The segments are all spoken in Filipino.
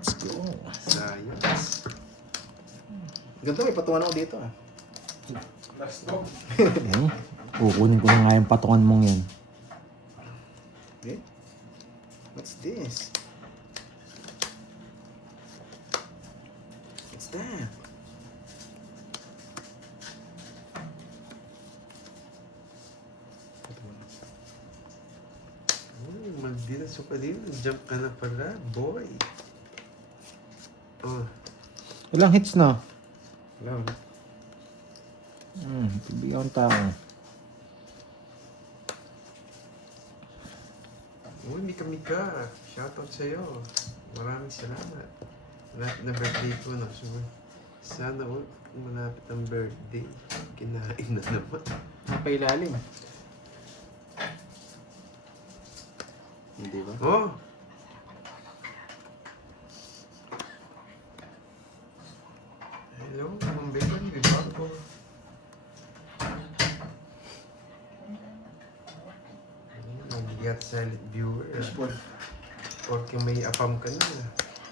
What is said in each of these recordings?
Let's go. Science. Ganito, may patungan ako dito ah. Last dog. Yan. Kukunin ko na nga yung patungan mong yan. Okay. What's this? What's that? Malditas ka pa din. Jump ka na pala, boy. Oh. Ilang hits na? Hello. Bibigyan ang tao. Uy, Mika. Shoutout sa'yo. Maraming salamat. Malapit na birthday ko na. Sana malapit ang birthday. Kinain na naman. Napailalim. Hindi ba? Oh! Hello, Ma'am Bacon. Di ba ako? Nabigat silent viewer. Porque may apam ka na.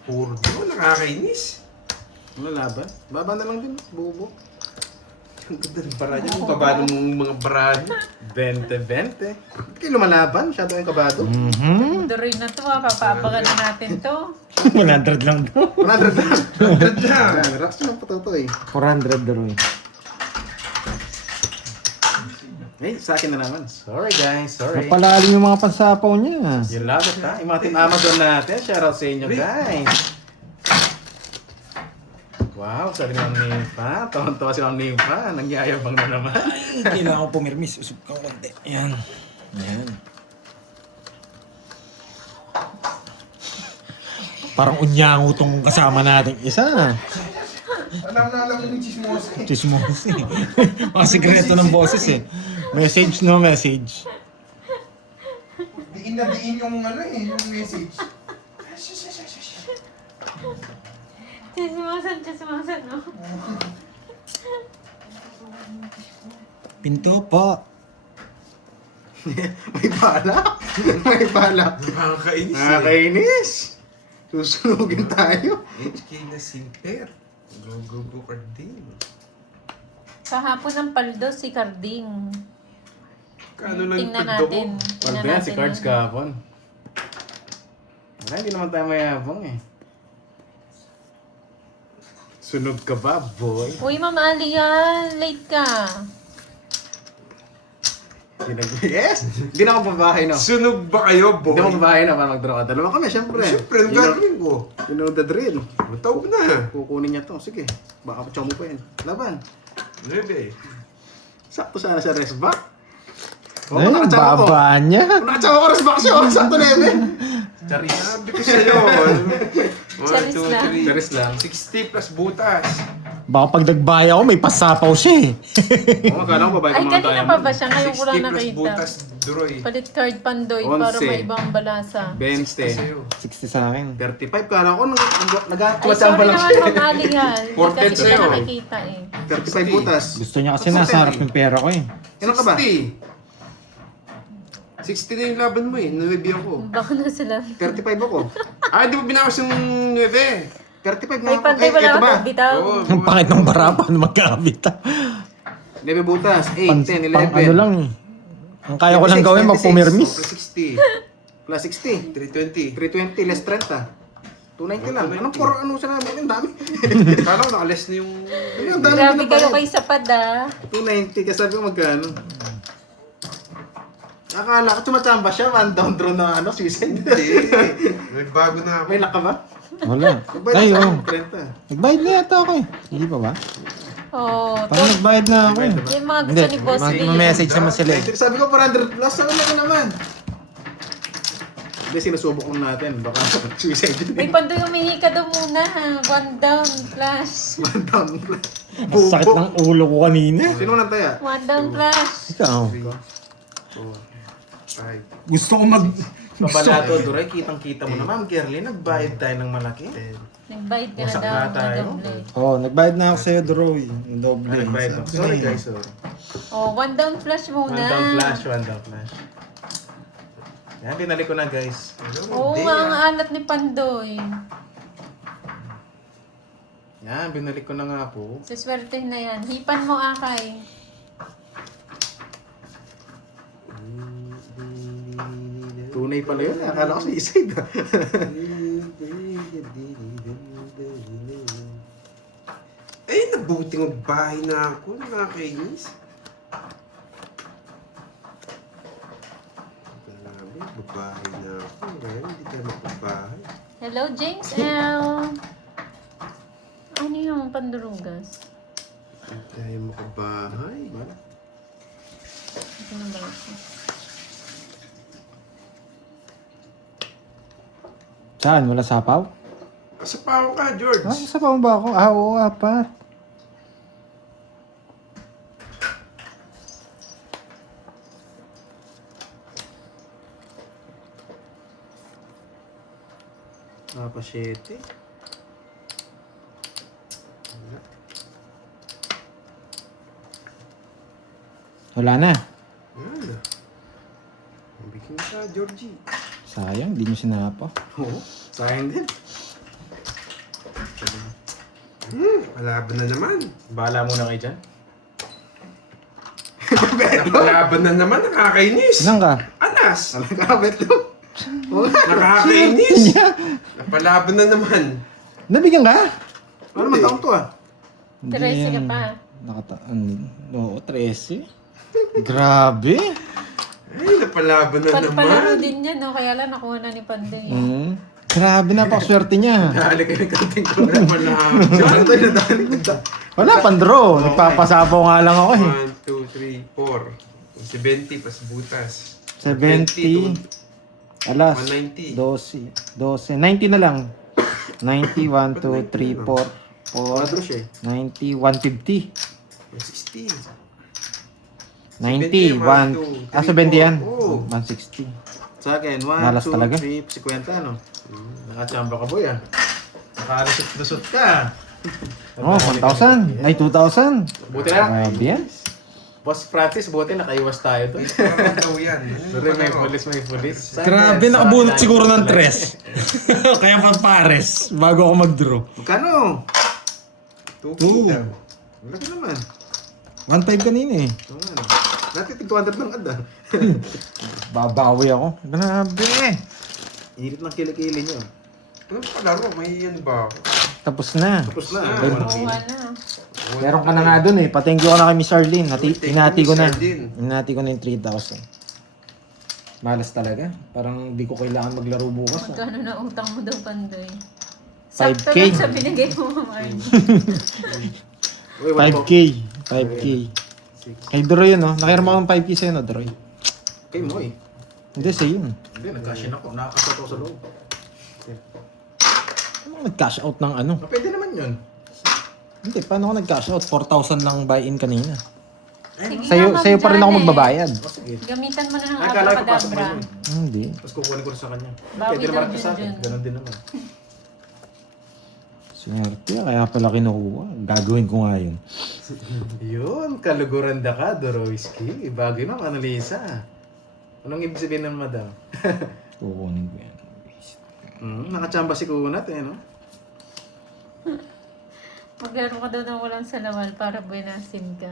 Puro doon, nakakainis. Ano laban? Baba na lang din. Bubo. Ang ganda ng bara niya. Ang kabado mong mga bara niya. 20-20. Hindi kayo lumalaban. Masyado yung kabado. Duroy na to ha, papaabagan na natin to. 100 lang daw. 100 lang. 100 na. Relax nyo lang patutoy. 400 daw eh. Eh, sa akin na naman. Sorry guys, sorry. Napalalim yung mga pansapaw niya. Yung labot ha. Yung mga team Amazon natin. Shoutout sa inyo guys. Wow, sabi ni Ma'am Nympha. Tawan-tawa si Ma'am Nympha. Nagyayabang na naman. Kailangan ko pumirmis. Usap kang konti. Ayan. Ayan. Parang unyango tong kasama natin isa. Alam mo yung chismosa. Chismos eh. Mga sikreto ng boses eh. Message no message. Diin na diin yung yung message. Chismosan, no? Pinto po. May bala. May bala. Nakakainis Nakakainis. Susunugin tayo. HK na Simper. Go Carding. Kahapon ng paldo si Carding. Kano lang Tingnan pagdo ko? natin. Paldo yan si Cards kahapon. Wala, hindi naman tayo mayabang eh. Sunog ka ba, boy? Uy, Ma'am Alia, late ka. Yes! Hindi na ako pabahay, no? Sunog ba kayo, boy? Hindi ako pabahay na para mag-draw ka. Dalawa kami, syempre. Siyempre, ang gagawin ko. You know the drill. Matawag na. Kukunin niya to. Sige. Baka patsaw mo pa yun. Laban. 9. Sakto sana sa rest back. Ay, ang baba niya. Nakatsawa ko rest back siya. Sakto na yun. Charis. Sabi ko sa'yo. 1, Charis 2, lang. 3. Charis lang. 60 plus butas. Baka pag nagbaya ako, may pasapaw siya eh. Oo, akala ko babae Ay, kumanta kanina yan. pa ba siya? Ngayon ko 60 lang plus nakita. butas, Duroy. Palit card Pandoy para 11. may ibang balasa. 20. Sa'yo. 60 sa akin. 35. Kala ko Ay, nag-tuwatsan sorry pa lang naman, siya. Ma'am Alia. Hindi Portrait kasi kita sa'yo. nakikita eh. 35 butas. Gusto niya kasi nasa harap yung pera ko eh. Ilan ka ba? 60 na yung laban mo eh. 9 ako. Baka na sila. 35 ako. Ah, di ba binawas yung 9? 35 na Ay, ako. Pandoy wala ito ba? akong bitaw. Oo. Ang pangit ng barapan magkakabita. 9 butas. 8, 10, 11. Pang ano lang eh. Ang kaya ko lang 26, gawin, 26. magpumirmis. Plus 60. Plus 60. 320. 320 less 30. 290 lang. Anong 4 ano sinabi? Ang dami. Kala ko nakaless na yung... Ang dami Grabe pinabayad. kayo kay Sapad ah. 290 kasi sabi ko magkano. Akala ko tumatamba siya, one down draw na ano, suicide. Hindi. Nagbago na ako. May luck ka ba? Wala. Nagbayad Ay, sa oh. akin, 30. Nagbayad na yata ako eh. Hindi pa ba? Oh, Parang nagbayad na ako eh. yung mga gusto ni Boss B. Mag-message naman sila eh. Sabi ko 400 plus, sabi ko naman. Hindi, sinusubok lang natin. Baka suicide yun. May Pandoy umihi ka daw muna ha. One down plus. One down plus. Ang sakit ng ulo ko kanina. Sino nang taya? One down plus. Ikaw. 3, 4, 5, Gusto ko mag... Kabalato, Duray, kitang-kita mo na. Ma'am Kerly, nagbayad tayo ng malaki. 10. Nagbayad ka na Wasak daw. na tayo. Doble. Oh, nagbayad na ako sa'yo, Droy. Yung doble. Nagbayad ako. Sorry guys, sorry. Oh, one down flash One muna. down flash, one down flash. Yan, binalik ko na guys. Oo nga, ang alat ni Pandoy. Yan, binalik ko na nga po. Siswerte na yan. Hipan mo, Akay. Tunay pala yun. Akala ko sa isay na. Ay, nabuting ang bahay na ako. Nakakainis. Grabe, babahay na ako. Ngayon, hindi tayo magbabahay. Hello, James L. Ano yung pandurugas? Hindi tayo makabahay. Ito na ba ito? Saan? Wala sapaw? Sa pao ka, George. Ah, sapaw ba ako? Ah, oo, apat. Pasyete. Wala na. Yan. Ang bikin ka, Georgie. Sayang, di nyo sinapaw. Oo. Sayang din. Palaban na naman. Bahala muna kayo dyan. Napalaban na naman, nakakainis. Ilan ka? Anas! Alam ka, Betlo. Nakakainis. Napalaban na naman. Nabigyan ka? Ano naman taong to ah? 13 ka pa. Oo, 13. Grabe. Ay, napalaban na Palaro naman. din yan, no? Kaya lang nakuha na ni Panday. Grabe, napakaswerte niya. Dahali kayo ng kanting ko. Napalaban. Ano tayo nadali ng Wala, pandro. Nagpapasapaw nga lang ako eh. 1, 2, 3, 4. 70 pas butas. 70. Alas. 190. 12. 90 na lang. 90, 1, 2, 3, 4. 4 siya eh. 90, 150. 160. 90, 1. Ah, 70 yan. Oo. 160. Sa akin, 1, Malas 2, talaga. 3, 50 ano? Nakachamba ka boy ah. Nakalusot-lusot ka. Oh, 1,000. Ay, 2,000. Buti na. Grabe yan. Boss Francis, buti nakaiwas tayo to. Parang daw yan. Sorry, may pulis, may pulis. Grabe, nakabunot siguro ng 3. Kaya pa pares, bago ako mag-draw. Magkano? 2K Oo. daw. Malaki naman. 1.5 kanina eh. Oo nga. Dati tig 200 lang ad ah. Babawi ako. Grabe. Init ng kilikili niyo. Ano palaro? May yan ba ako? Tapos na. Tapos na. Ah, Nakuha na. Meron ka na nga dun eh. Patengyo ko na kay Miss Arlene. Thank you, Hinati ko Miss na. Arlene. Hinati ko na yung 3,000. Malas talaga. Parang di ko kailangan maglaro bukas. Ah. Magkano na utang mo daw, Panday? 5K. Sakto lang sa binigay mo, Ma'am Arnie. Uy, wala po. 5K. 5K. Kay Droy yun, no? Nakiram akong 5K sa'yo, no, Droy? Kay mo eh. Hindi, sa'yo yun. Hindi, nagkashin ako. Nakakasot ako sa loob. Ano nag-cash out ng ano? Ah, pwede naman yun. Hindi, paano ako nag-cash out? 4,000 lang buy-in kanina. Sige Sa'yo, nga, Ma'am sa'yo pa rin ako Janet. magbabayad. O sige. Gamitan mo na ng Ay, kala ko pasok mo abracadabra. yun. Hindi. Tapos kukunin ko sa kanya. Bawi Pwede daw naman ito sa dyan, akin. dyan. Ganon din naman. Swerte, kaya pala kinukuha. Gagawin ko nga yun. Yun, kaluguran da ka, Dorowisky. Bagay mo, Annalisa. Anong ibig sabihin ng madam? Kukunin ko yan. Nakachamba si Kunat eh, no? Maglaro ka daw ng walang salawal para buenasin ka.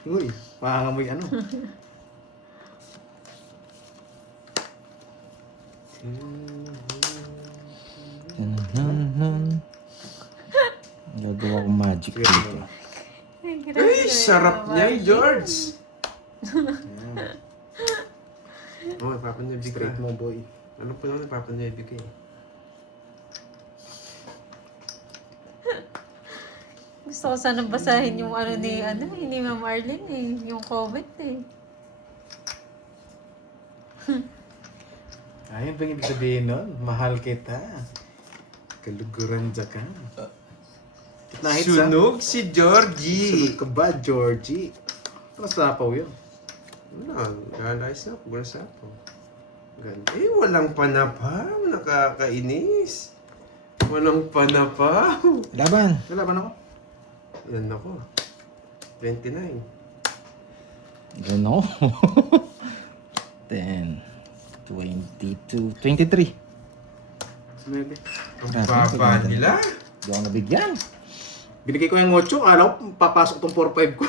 Uy, makangamoy ano? Gagawa ko magic Sige, dito. sige. Ay, sarap niya, George. Oh, ipapanyabig ka. Straight mo, boy. Ano pa naman ipapanyabig ka eh? Gusto ko sana basahin yung ni Ma'am Arlene eh. Yung comment eh. Ayun ba yung ibig sabihin nun? Mahal kita. Kaluguran da ka. Nahit sa... Sunog si Georgie. Sunod ka ba, Georgie? Ano sapaw yun? Ano, galayas na ako. Galayas ako. Ganda. Eh, walang panapaw. Nakakainis. Walang panapaw. Laban. Nalaban ako. Yan ako. 29. Ganun ako. 10, 22, 23. Sumili. Ang baba nila. Hindi ako nabigyan. Binigay ko yung 8, akala ko papasok tong 4-5 ko.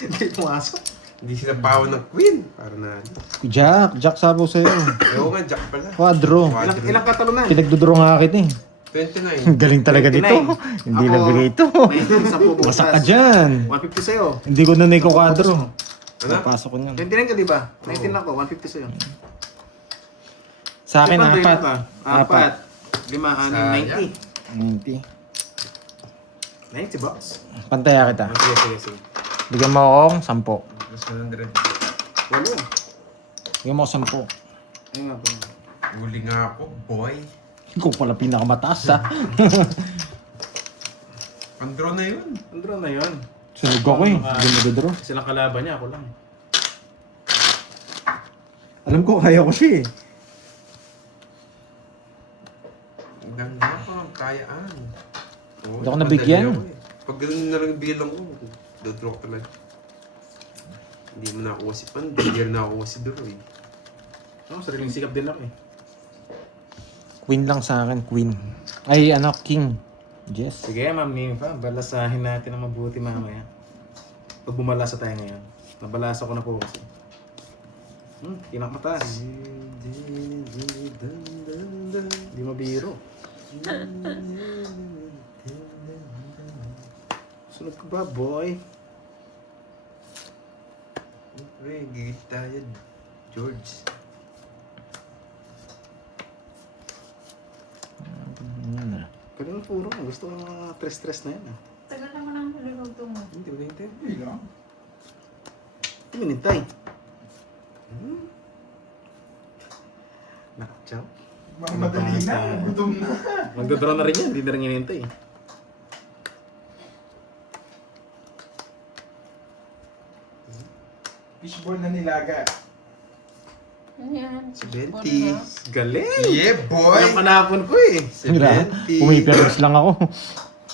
Hindi pumasok. Hindi sila pawan ng queen. Para na. Jack sabi ko sa'yo. Oo nga, Jack pala. Quadro. Ilang katalo na? Pinagdodoro nga kita eh. 29. Galing talaga dito. 29. Hindi Ako, nabigay ito. 10 bukas. Masak ka dyan. 150 sa'yo. Hindi ko na ko quadro. Ano? Papasok ko niyan. 29 ka diba? 19 ako, 150 sa'yo. Sa akin, Siyempre, apat. ka? 4, 5, 6, 90. 90. 90 bucks. Pantaya kita. Sige. Bigyan mo akong 10. Plus 100. Walo. Bigyan mo akong 10. Ayun nga po. Huli nga ako, boy. Ikaw pala pinakamataas ha. Pandraw na yun. Ang draw na yun. Sunog ako eh. Hindi mo dodoro. Silang kalaban niya, ako lang. Alam ko, kaya ko siya eh. Hanggang na ako ang kayaan. Oo, Hindi ako nabigyan. madali ako eh. Pag ganun na lang bilang ko, dodraw ko talaga. Hindi mo nakuha si Pan, hindi rin nakuha si Duroy. Oh, sariling sikap din ako eh. Queen lang sa akin, queen. Ay, ano, king. Yes. Sige, Ma'am Nympha, balasahin natin ang mabuti mamaya. Pag bumalasa tayo ngayon. Nabalasa ko na po kasi. Pinakamataas. Hindi mabiro. Sunod ko ba, boy? Pre, gigit tayo, George. Ano na. Kanina puro. Gusto ko ng mga stress na yan. Tagal naman ang niluluto mo. Hindi mo na hintay. Hindi minintay. Nakatsaw. Madali na, gutom na. Magdodraw na rin yan. Hindi na rin hinintay. Fishball na nilaga. Ano yan? Si Benti. Galing! Yeah, boy! Yung kanapon ko eh. Si Wala. Benti. Pumipirmis lang ako.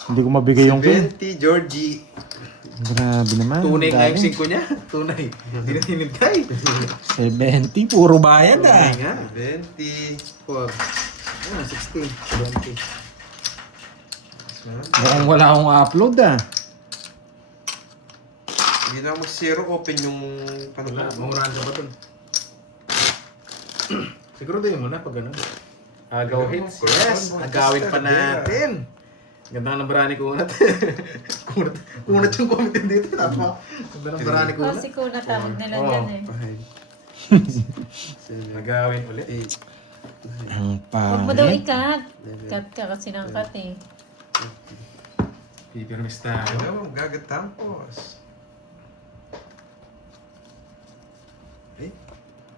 Hindi ko mabigay yung queen. Benti, Georgie. Grabe naman. Tunay nga yung Dami. 5 niya. Tunay. Hindi na hinintay. 70, puro bayad ah. Tunay nga. Benti. 4. 60. 20. Mukhang wala akong upload ah. Hindi na ako mag-zero open yung Wala. panahon. Mangurahan ka ba dun? Siguro din mo na pag gano'n. Agaw hits. Yes! Agawin pa natin. Ganda ng barani kunat. kunat yung comment din dito. Tama. Ganda ng barani Oh, kunat. si Kuna tawag nila Oo. dyan eh. 5, 7, Agawin ulit. 8, Ang Huwag mo daw pangit. ikat. Cut ka kasi ng cut eh. Pipirmis tayo. Ano, gagatampos. Eh,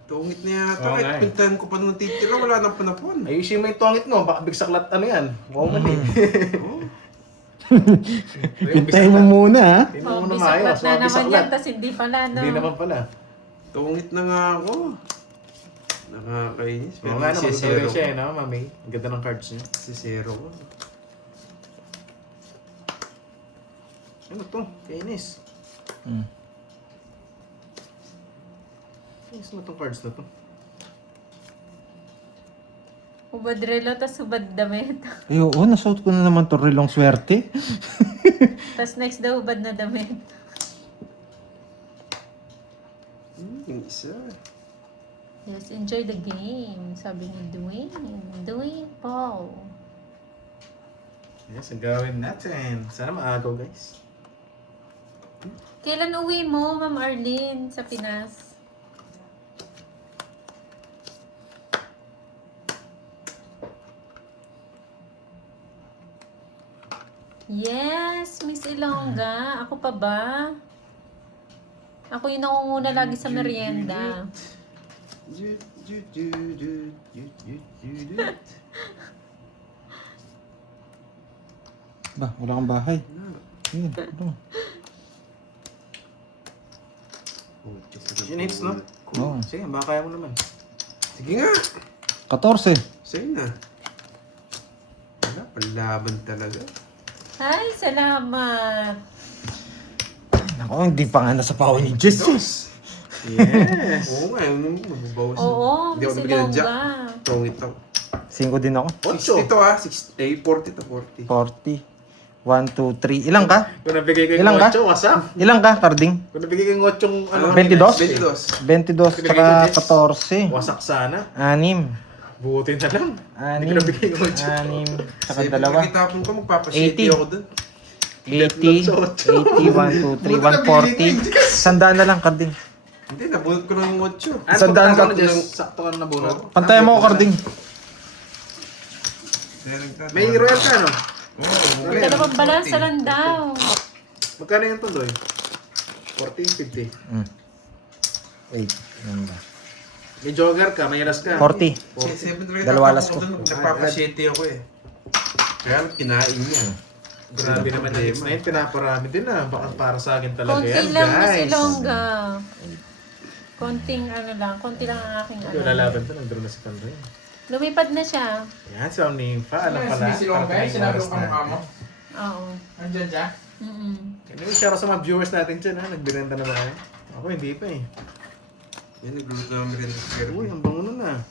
tungit na yata. Oo nga Kahit eh. pintahan ko pa nung titira, wala nang panapon. Ayusin mo yung tongit mo. Baka bigsaklat ano yan. Woman eh. Oh, Pintayin mo muna ah. Hindi Oh, mo na bisaklat maayos. na naman Bisaklat. yan, tas hindi pala no. Hindi naman pala. tungit na nga ako. Nakakainis. Oo nga, si naman zero siya eh, no, mami? Ang ganda ng cards niya. Si zero ko. Ano to? Kainis. Hmm. Kainis na tong cards na to. Hubad relo, tas hubad damit. Ay, oo, nasuot ko na naman to rilong swerte. Tas next daw hubad na damit. Yung isa. Yes, enjoy the game. Sabi ni Dwayne Paul. Yes, ang gawin natin. Sana maagaw, guys. Kailan uwi mo, Ma'am Arlene, sa Pinas? Yes, Miss Ilongga. Ako pa ba? Ako yung nangunguna lagi sa merienda. Ba, wala kang bahay. Ayun, ano? Yun hits, no? Oo. Sige, baka kaya mo naman. Sige nga. 14. Sa'yo na. Wala, panlaban talaga. Ay, salamat. Ako, hindi pa nga nasa pawa ni Jess. Yes! Oo nga, yung magbabawas. Oo, Hindi ako Miss nabigyan ng jack. Ilongga. Tungit ako. 5 din ako. 60 to ah, 40 to 40. 40. 1, 2, 3. Ilang ka? Kung nabigay ko yung Ilang ka? 8, WhatsApp. Ilang ka, Carding? Kung nabigay ko yung 8, ano, 22? 22 tsaka 14. wasak sana. 6. Buti na lang. Hindi ko 6. nabigay yung 8. 6. Tsaka dalawa. Pagkitapon ko, magpapashitty 80. ako dun. 80. 1, 2, 3, 140. Sandaan na lang, Carding. Hindi, nabunot ko lang yung 8. Sandaan ka. Sakto ka na bunot. Pantayan mo ko, Carding. May royal ka, no? Oo, Dalawang balansa lang daw. Magkano yung tundoy? 14, 50. 8. Yan ba? May jogger ka, may alas ka. 40. Dalawa alas ko. Nagpapashitty ako eh. Kaya kinain niya. Grabe naman na hits na yun. Pinaparami din na. Baka para sa akin talaga Konti yan, lang Miss guys. Ilongga. Konting ano lang, konti lang ang aking Hindi, ano. lalaban to. Nagdaro na si Pandoy. Lumipad na siya. Yan, si Omnifa. Alam pala. Si Silong guys, sinabi ko kamukha mo. Oo. Andyan siya. Mm-mm. Shout out sa mga viewers natin dyan, ha? Nagbirenda na ba kayo? Ako, hindi pa eh. Yan, nagluto namin rin. Uy, ang bango nun ah.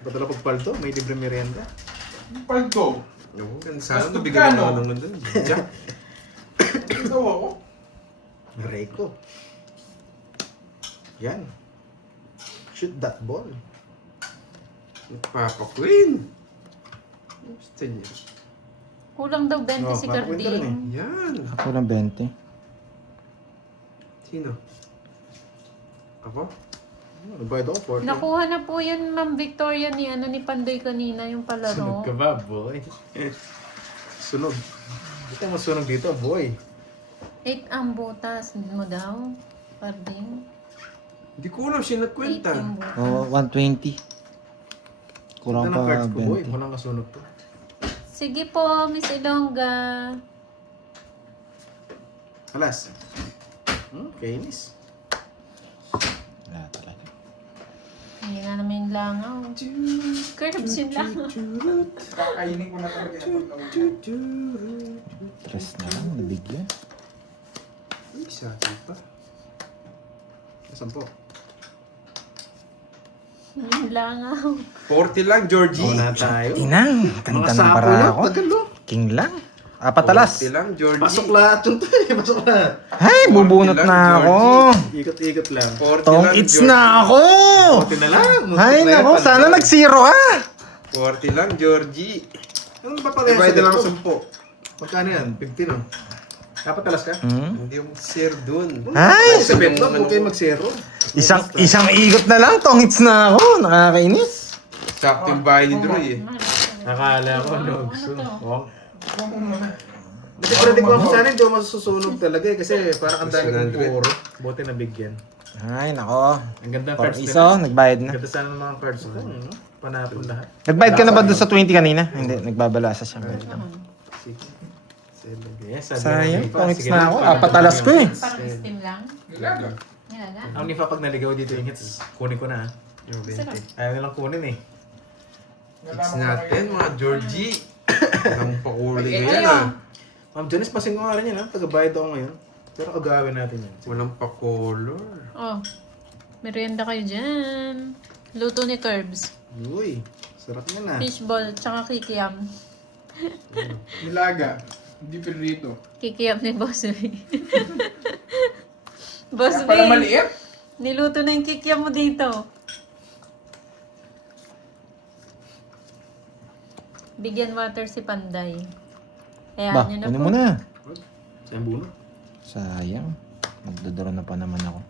Patala pagpalto, may libre merienda. Paldo. Oo, sana Gusto nabigyan ka, mo no? naman dun. Jack. Ito ako. Mareko. Yan. Shoot that ball. Papa Queen. Gusto niya. Kulang daw 20 si papakwento rin Carding. Yan. Ako lang 20. Sino? Ako? Nagbayad ako 40. Nakuha na po yan, Ma'am Victoria, ni ano ni Pandoy kanina, yung Sunog palaro. ka ba, boy? Sunog. Dito mo sunog dito, boy. 8 ang butas mo daw, Carding. Hindi ko alam siya 8 nagkwenta. yung butas. Oh, 120. Kulang Ito ng pa cards ko, boy. 20. Walang kasunog to. Sige po, Miss Ilongga. Alas. Kainis. Wala talaga. Hindi na naman yung langaw. Curbs yung langaw. Kakainin ko na talaga yung Tres na lang, nabigyan. Ay, sa akin pa. Sampo. Yung langaw. 40 lang, Georgie. Una tayo. Inang, Mga ganda ng sapo bara lang. ako. Tagal, no? King lang. Apatalas. 40 lang, Georgie. Pasok lahat yun to eh. Pasok lahat. Ay, bubunot lang, na ako. Ikot-ikot lang. 40 Tong lang, it's Georgie. na ako. Konti na lang. Ay, nako, sana nag-zero ka. 40 lang, Georgie. Ano ba pala Divide sa lang dito? 10. Magkano yan? 50 no? Dapat talas ka? Hindi ako share dun. Ay, Sa bet lang, huwag kayo mag-zero. isang ikot na lang, tong it's na ako. Nakakainis. Sakto yung bahay ni Droy eh. Nakala ko, Ano Nogso. to? Oh. Kasi predict ko ako sana, hindi ako masusunog talaga eh. Kasi parang ang dami kong 100. puro. Buti nabigyan. Ay, nako. Ang ganda ng Pang cards iso, nagbayad na. Ganda sana ng mga cards ko. Ano? Panapon lahat. Nagbayad ka na ba doon sa 20 kanina? Hindi, nagbabalasa siya. 6, 7, yes. Sayang, tong it's na ako. Apatalas ko eh. Parang steam lang. Nilaga. Nilaga. Ang nifa pag naligaw dito yung hits, kunin ko na. Yung 20. Ayaw nilang kunin eh. It's natin, mga Georgie. Ang pakuli Ay, ngayon ayaw. ah. Ma'am Janice, pasing ko nga rin yan ha. Taga-bayad ako ngayon. Pero agawin natin yan. Walang pa-color. Oh, merienda kayo dyan. Luto ni Curbs. Uy, sarap yan ah. Fishball, tsaka kikiam. Nilaga. Hindi pirito. Kikiam ni Boss B. Boss Kaya B, pala maliit. niluto na yung kikiam mo dito. Bigyan water si Panday. Ayan, Ba, yun na kunin po. mo na. Sayang buno. Sayang. Magdodoro na pa naman ako.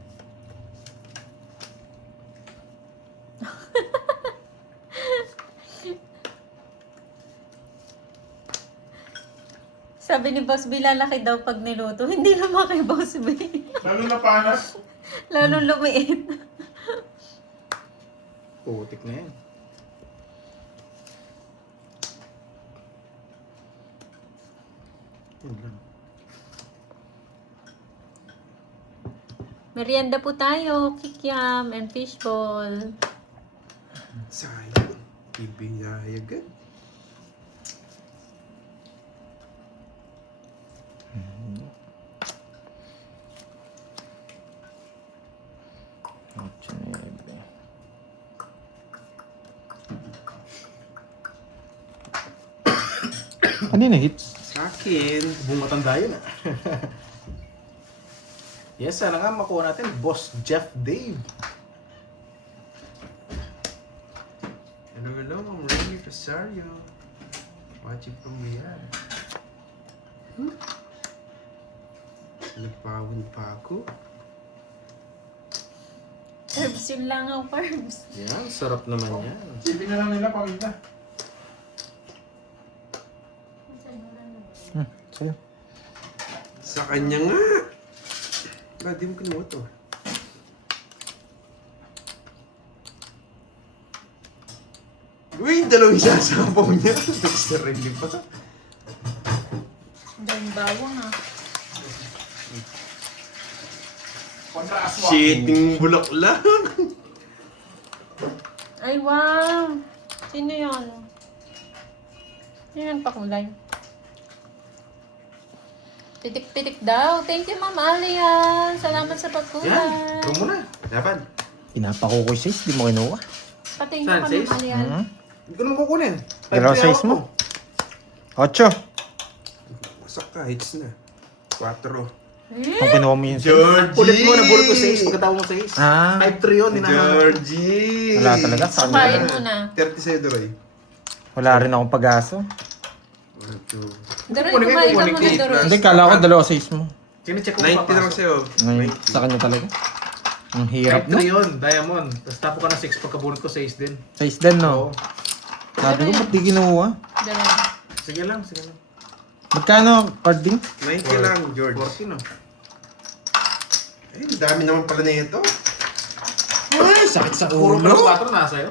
Sabi ni Boss B, lalaki daw pag niluto. Hindi lumaki, Boss B. Lalo na panas. Lalong lumiit. Putik na yan. Yun lang. Merienda po tayo, kikiam and fishball. Sayang. Ibinay agad. Kanina hits? Sa akin. akin. Buong matanda yun ah. Yes, sana nga makuha natin, Boss Jeff Dave. Hello, I'm Remy Rosario. Watching from Riyadh. Nagpawin pa ako. Herbs yung langaw, Herbs. Yan, sarap naman yan. Sipin na lang nila paminta. Sa'yo. Sa kanya nga. Ba, di mo kinuha to. Uy, dalawang isasapaw niya. Sarili pa. Dahil bawang ah. Kontra aswa. Shitting bulak lang. Ay, wow! Sino yun? Sino yung pakulay? Pitik-pitik daw. Thank you, Ma'am Alian. Salamat sa Yan, pagkulay. ito muna. Dapat. Pinapakukoy sis, di mo kinuha. Patingin Saan, ka, Ma'am sis? Alian. Hindi ko naman kukunin. Dalawa 5-3 size ako. mo. 8. Masak ka, hits na. 4. Kung kinuha mo yun sis. Ulit mo, nabulot ko 6 pagkatawa mo 6. Ah. 5-3 yun, hinahanap. Georgie! Wala talaga. Sa Sukain kanya. mo na. 30 sa'yo, Doroy. Wala rin akong pag-aso. 1, 2. Doroy, Kukunin kumain ka kukunin muna, ko. Doroy. Hindi, kala ko dalawa size mo. Sine-check ko 90 na lang papasok. sa'yo. Ngayon, sa kanya talaga. Ang hirap 5-3 no? yun, diamond. Tapos tapo ka ng 6 pagkabulot ko 6 din. Size din Oo. no? Sabi ko, ba't di kinuha? Doroy. Sige lang, sige lang. Magkano, Parding? 90 lang, George. 40 no. Ay, dami naman pala na ito. Ay, sakit sa Puro plus 4 nasa iyo.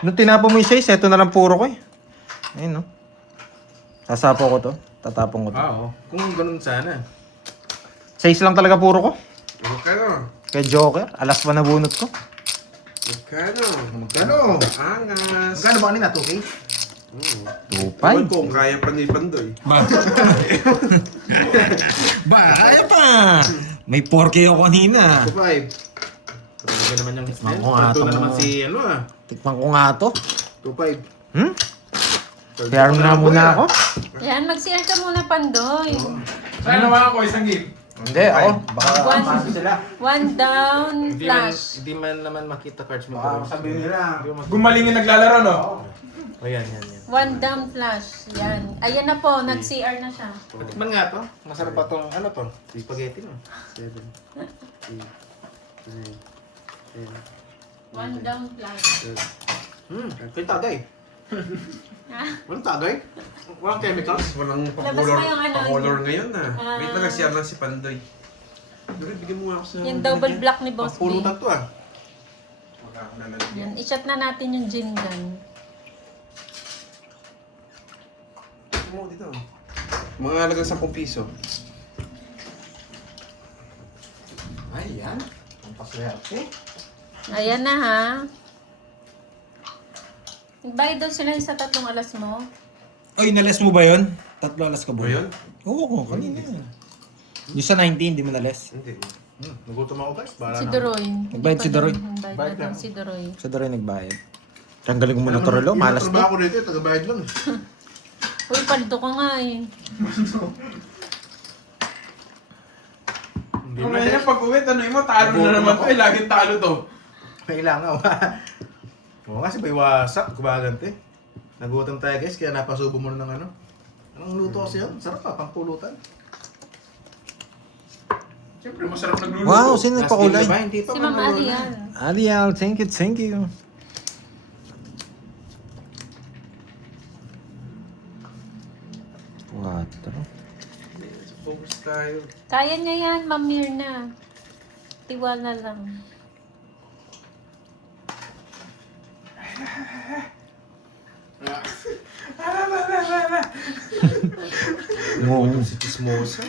Nung tinapon mo yung size, eto na lang puro ko eh. Ayun no? Sasapo ko to. Tatapon ko to. Oo. Kung ganun sana. Size lang talaga puro ko. Magkano? Kaya Joker, alas pa nabunot ko. Magkano? Magkano? Angas. Magkano ba kanina? 2K? Ewan ko kung kaya pa ni Pandoy. Kaya pa! May 4K ako kanina. 2.5. Talaga naman yung hits Ako din. nga Ito to. na naman si ano ah. Tikman ko nga to. 2.5. Hmm? Kaya na muna ako. Yan, mag-CR ka muna, Pandoy. Saan naman ako isang game? Hindi, ako. Baka One, masa sila. one down, flash. Hindi man naman makita cards mo. Baka sabihin nila. Gumaling yung naglalaro, no? O yan, yan, yan. One down, flash. Yan. Ayan na po, nag-CR na siya. Tikman nga to. Masarap pa tong ano to? Spaghetti no? 7, 8, 9, 10, One down, flash. Kaya tagay. Walang tagay? Walang chemicals? Walang Labas mo yung ano, pa-color ngayon na. Ah. Wait lang kasi lang si Pandoy. Dore, bigyan mo nga ako sa... Yung double black ni Boss B. Pulutan to ah. Wala ako nalalagyan. Yan, i-shot na natin yung gin gun. Mo dito. Mga halagang 10 piso. Ay, yan. Ang paswerte. Ayan na ha. Nagbayad daw sila sa 3 alas mo. Oy, nalas mo ba yun? 3 alas ka Ba ba? yun? Oo, kanina yan. Yung sa 19, di mo nalas. Hindi. Nagutom ako guys. Bahala Si na. Doroy. Nagbayad si Doroy. Nagbayad Bayad lang ako. si Doroy. Sa doon nagbayad. Tanggalin ko muna to relo, malas Yung to. trabaho ko dito, taga-bayad lang. Uy, paldo ka nga eh. Hindi Kung na ngayon pag uwi, tanongin mo, talo na naman to. Eh, laging talo to. kailangan. Oo kasi may wasak, kumaganti. Nagutom tayo guys, kaya napasubo mo na ng ano. Anong luto kasi yun? Sarap pa, pangpulutan. Siyempre, masarap nagluluto. Wow, sino Last nagpakulay? game na ba? Hindi pa Si man Ma'am naluto. Alian. Alial, thank you, thank you. Quatro. Focus tayo. Kaya niya yan, Ma'am Mirna. Tiwala lang. Ngong. Si Chismosa.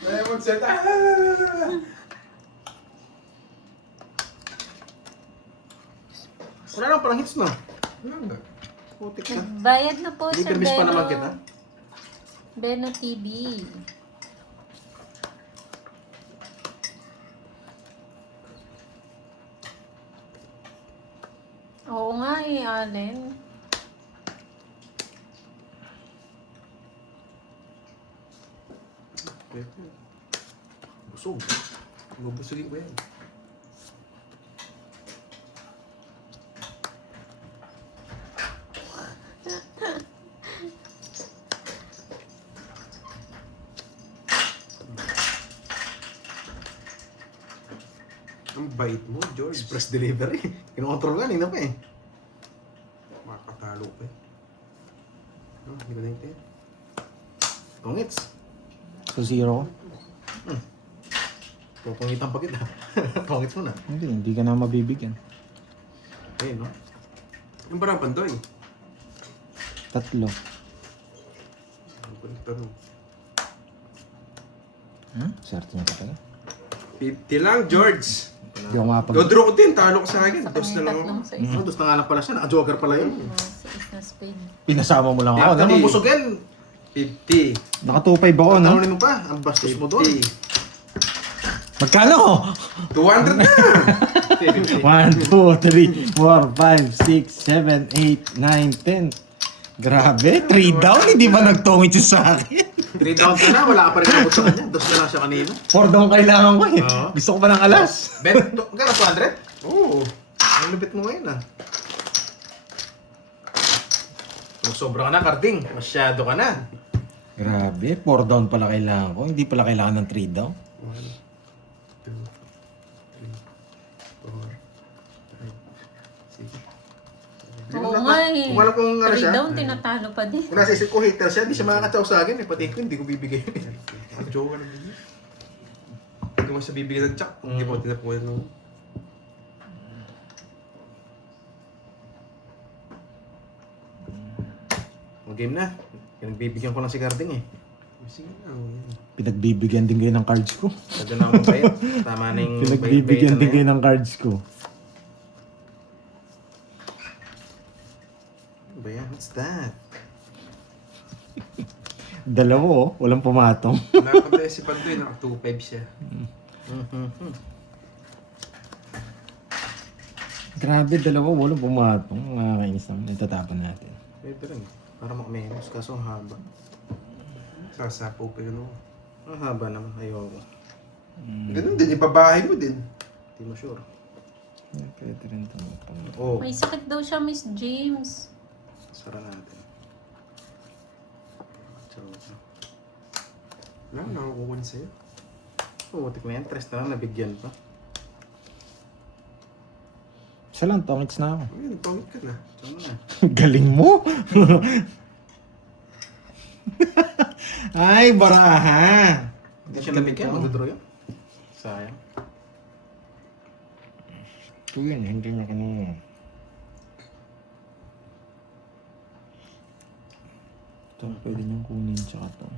Kaya mag-set. Wala lang palang hits no. Wala nga. Putik na. Bayad na po, Hindi Sir permis pa Beno. naman kita. Beno TV. Oo nga eh, Allen. Ito. Busog. Bubusugin ko yan. Ang bait mo, George. Express delivery. Kinokontrol ka, nina pa eh. Makakatalo pa eh. Oh, hindi ko na ito. Tungits. So, zero. Pupungitan pa kita. Tungits mo na. Hindi ka na mabibigyan. Ayun, no? Yung parang pandoy. 3. Ano ko nagtanong? Swerte niya talaga. 50 lang, George. Hindi ako mapag... Go-draw ko din, talo ko sa akin. Sa Dos na lang tatlong ako. sa isa. Dos na nga lang pala siya. Naka-joker pala yun. Sa isa spade. Pinasama mo lang ako, Kaya no? mo busog yan. 50. Naka 2.5 ako, no? Talunin mo pa. Ang bastos mo doon. 50. Magkano? 200 na! 1, 2, 3, 4, 5, 6, 7, 8, 9, 10. Grabe, 3 down, hindi ba nagtungit siya sa akin? 3 down ka na. Wala ka pa rin abot sa kanya. Dos na lang siya kanina. 4 down kailangan ko eh. Oo. Gusto ko pa ng alas. Ben, magkano 200? Oo. Ang lupit mo ngayon ah. Sobra ka na, Carding. Masyado ka na. Grabe, 4 down pala kailangan ko. Hindi pala kailangan ng 3 down. 1, 2, 3, 4, 5, 6. Oo nga eh. Kung alam kong ano 3 siya. down, tinatalo pa din. Kung nasa isip ko hater siya, di siya makakatsaw sa akin eh. Pati ko, hindi ko bibigay. Ang joke ka na bigyan. Hindi mo siya bibigyan ng tsak. Hindi mo tinapunan nung... Mag-game na. Pinagbibigyan ko lang si Carding eh. Sige na. yan. Pinagbibigyan din kayo ng cards ko. Sabi na akong bayad. Tama na yung Pinagbibigyan bayad din na kayo yan. ng cards ko. Ano ba yan? What's that? Dalawa oh, walang pumatong. Nakapatay si Pandoy, naka 2.5 siya. Grabe, dalawa, walang pumatong. Nakakainis naman. Itatapon natin. Pwede rin. Para makamenos. Kaso ang haba. Sasapaw pa yun. Ang haba naman. Ayoko. Ganun din, ipabahay mo din. Hindi mo sure. Pwede rin ito. Oh, May sakit daw siya, Miss James. sara natin. Charot. Wala, nakakukuha sa'yo. Putik na yan. 3 na lang. Nabigyan pa. Isa lang, tongits na ako. Ayun, pangit ka na. Saan na? Galing mo! Ay, baraha! Hindi siya nabigyan. Magdodraw yun. Sayang. Ito yun, hindi na kanina. Ito, pwede niyong kunin tsaka ito.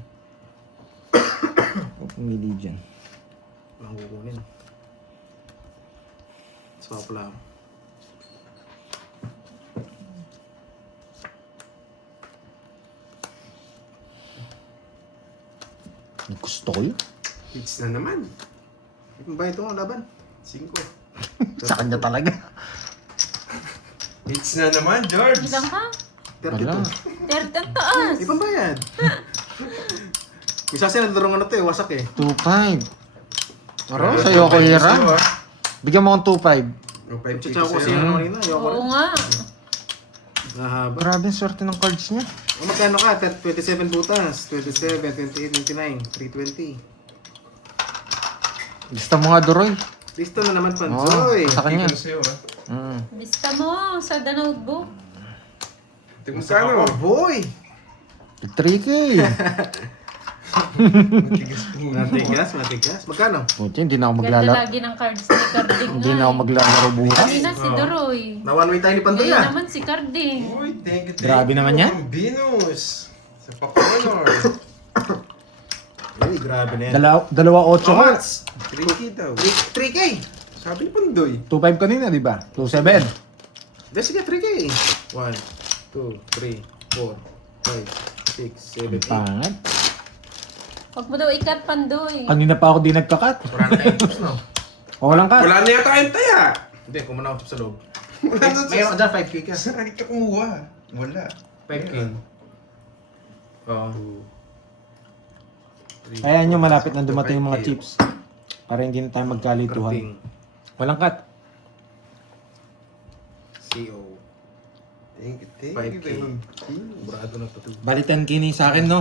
O pumili dyan. Walang kukunin. Swap lang. Gusto ko yun. Hits na naman. Ipang ba ito ang laban? 5. Sa kanya talaga. Hits na naman, George! Ilang ka? 32. Wala. 30 ang taas. Ipang bayad. Isa siya nagdarungan na ito eh. Wasak eh. 2.5. Aro, sa'yo ako hiram. Bigyan mo akong 2.5. O, 5 Tsaka ko siya ano kanina. Ayoko Oo rin. nga. Nahaba. Grabe ang swerte ng cards niya. O magkano ka? 27 butas. 27, 28, 29, 320. Gusto mo nga, Duroy. Listo na naman, Oo, Pansoy. sa kanya. sa'yo, ha? Bista mo sa the notebook. Tingnan mo Oh boy! 3K. Matigas po. Matigas, matigas. Magkano? Puti, hindi na ako Ganda maglalaro. lagi ng cards ni Carding Hindi na ako maglalaro bukas. Kanina si Doroy. Na one way tayo ni Pandoy Ngayon ah. naman si Carding. Uy, thank you. Grabe naman yan. Venus. Sa Papa Honor. Uy, grabe na yan. Dalawa 8 How ko. much? 3K daw. 3K! Sabi ni Pandoy. 2.5 kanina, di ba? 2.7. Dahil sige, 3K. 1, 2, 3, 4, 5, 6, 7, 8. Pangat. Huwag mo daw ikat, Pandoy. Kanina pa ako di nagkakat. Wala na tayong chips, no? O, walang cut. Wala na yata kayong taya. Hindi, kumuna ako chips sa loob. Wala na Mayroon dyan, 5K ka. Saan ka kumuha? Wala. 5K. Oo. 2, Kaya nyo malapit na dumating yung mga chips. Para hindi na tayo magkalituhan. Karding. Walang cut. CO. Thank you, 5K. Ma'am. Burado na to. Bali 10k na yung sa akin, no?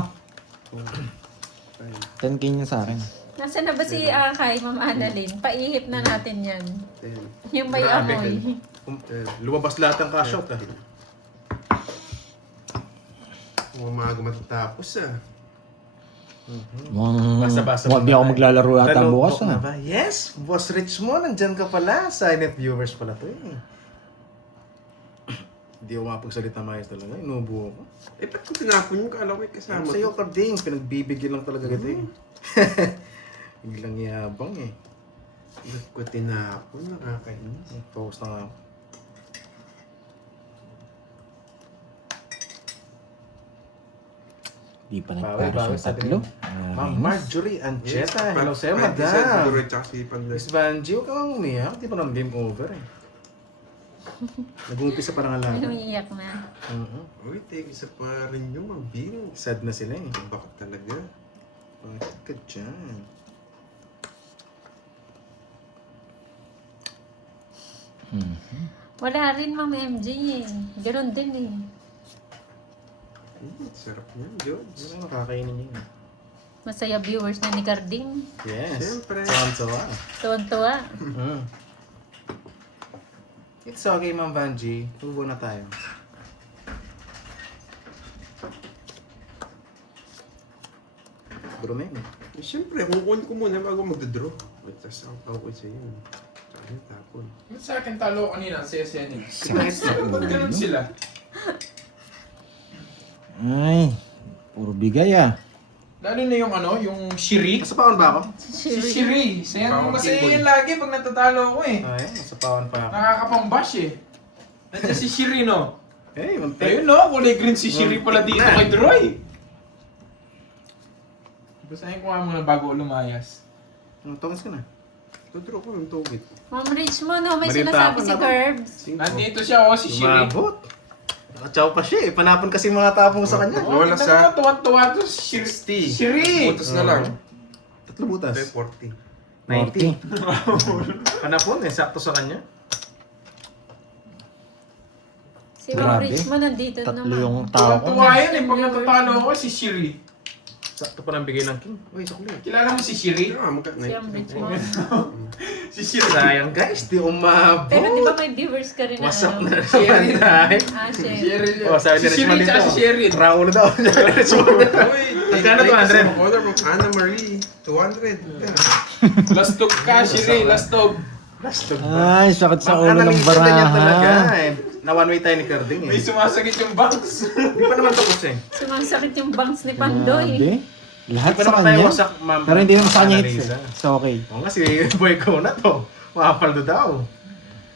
5, 10k na sa akin. Nasaan na ba si Akay, Ma'am Annalyn? Paihip na natin yan. 10, Yung may Grabe. amoy. Lumabas lahat ng cash out ah. umaga matatapos ah. Basa-basa Di ako maglalaro yata bukas, na ah. ba? Yes! Boss Richmond, nandyan ka pala. Silent viewers pala to eh. Hindi ako mapagsalita maayos talaga. Inubo ako. Eh, ba't ko tinapon yung kala ko may kasama Sa iyo, to? Carding. Pinagbibigyan lang talaga kita eh. Biglang yabang eh. Ba't ko tinapon? Nakakainis. Focus na nga ako. Di pa Bawi, nagparos yung sabi tatlo. niya. Ma'am Marjorie Ancheta. Hello sa'yo, Sa madam. Duro tsaka si Panday. Miss Vanji, huwag kang umiyak. Di pa naman game over eh. Nag-umpisa pa ng Ano alaga. iiyak na? Uy, take isa pa rin yung mabing. Sad na sila eh. Bakit talaga? Bakit ka dyan? Wala rin, Ma'am MJ eh. Ganun din eh. Sarap niyan, George. Ano yung nakakainin niya eh? Masaya viewers na ni Carding. Yes. Siyempre. Sawan-sawa. Tuwan-tuwa. It's okay, Ma'am Vanji. Tubo na tayo. Brumen. Eh, siyempre, kukunin ko muna bago magdodraw. Wait, tapos ang tawag ko sa iyo. Tsaka yung tapon. Yung sa akin talo kanina, saya-saya nila. Nice. Ba't ganun sila? Ay, puro bigay ah. Lalo na yung ano, yung Shiri. Nasa pawan ba ako? Si Shiri. Saya Bawang kasi keyboard. yun lagi pag natatalo ako eh. Ay, nasa pawan pa ako. Nakakapambash eh. Nandiyan si Shiri no? Hey, muntik. Ayun no, kulay green si Shiri pala dito Na. kay Droy. Basahin ko nga muna bago lumayas. Tungos ka na. Dodraw ko yung tugit. Ma'am Richmond, oh, may Mali sinasabi tapon si na ba? Curbs. Nandito siya oh, si Shiri. Umabot. Nakachaw pa siya eh. Panapon kasi mga tapong sa kanya. Oh, Wala tignan sa- mo, tuwan-tuwa to si Shiri. 60. Shiri! Butas na lang. Tatlo butas. Ito 40. 90. Panapon eh. Sakto sa kanya. Si Ma'am Grabe. Richmond nandito Tatlo naman. yung tao ko. Tuwan-tuwa yan eh, pag natatalo ako si Shiri. Sakto pa ng bigay ng king. Uy, sukli. Kilala mo si Shiri? Ah, magka- Si Ma'am Richmond. Si Shiri. Sayang guys, di umabot. Pero di ba may viewers ka rin na Wasak ano? na naman tayo. Ah, shit. Shiri. Oh, sabi ni Si Shiri Richmond tsaka dito. si Shiri. Raulo daw. Sabi ni Richmond. Uy, Magkano take 200? some order from Anna Marie. 200. Lastog ka, Shiri. Lastog. Lastog ba? Ay, sakit sa Ang ulo ng analisa ganyan talaga baraha. eh. Na one way tayo ni Carding May eh. sumasagit yung box. Di pa naman tapos eh. Sumasakit yung bangs ni Pandoy. Grabe. Lahat Di pa sa naman tayo kanya. wasak, ma'am. Pero hindi naman sa kanya hits Analisa. eh. So okay. Oo nga, si boy ko na to. Makapaldo daw.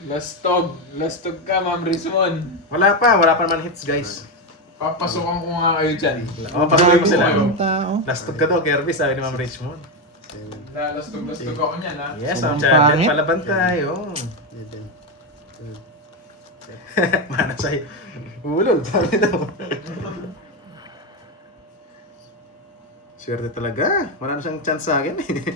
Lastog. Lastog ka, Ma'am Rizmon. Wala pa naman hits guys. Papasukan ko nga kayo dyan. O, pasukin mo sila. Ang tao. Lastog ka daw, Kirby, sabi ni Ma'am Richmond. Lastog ako niyan, ha? Yes, Sobrang ang champion, pangit. palaban tayo. 11. Mana sa'yo. Ulol, sabi daw. Swerte talaga. Wala na siyang chance sa akin eh.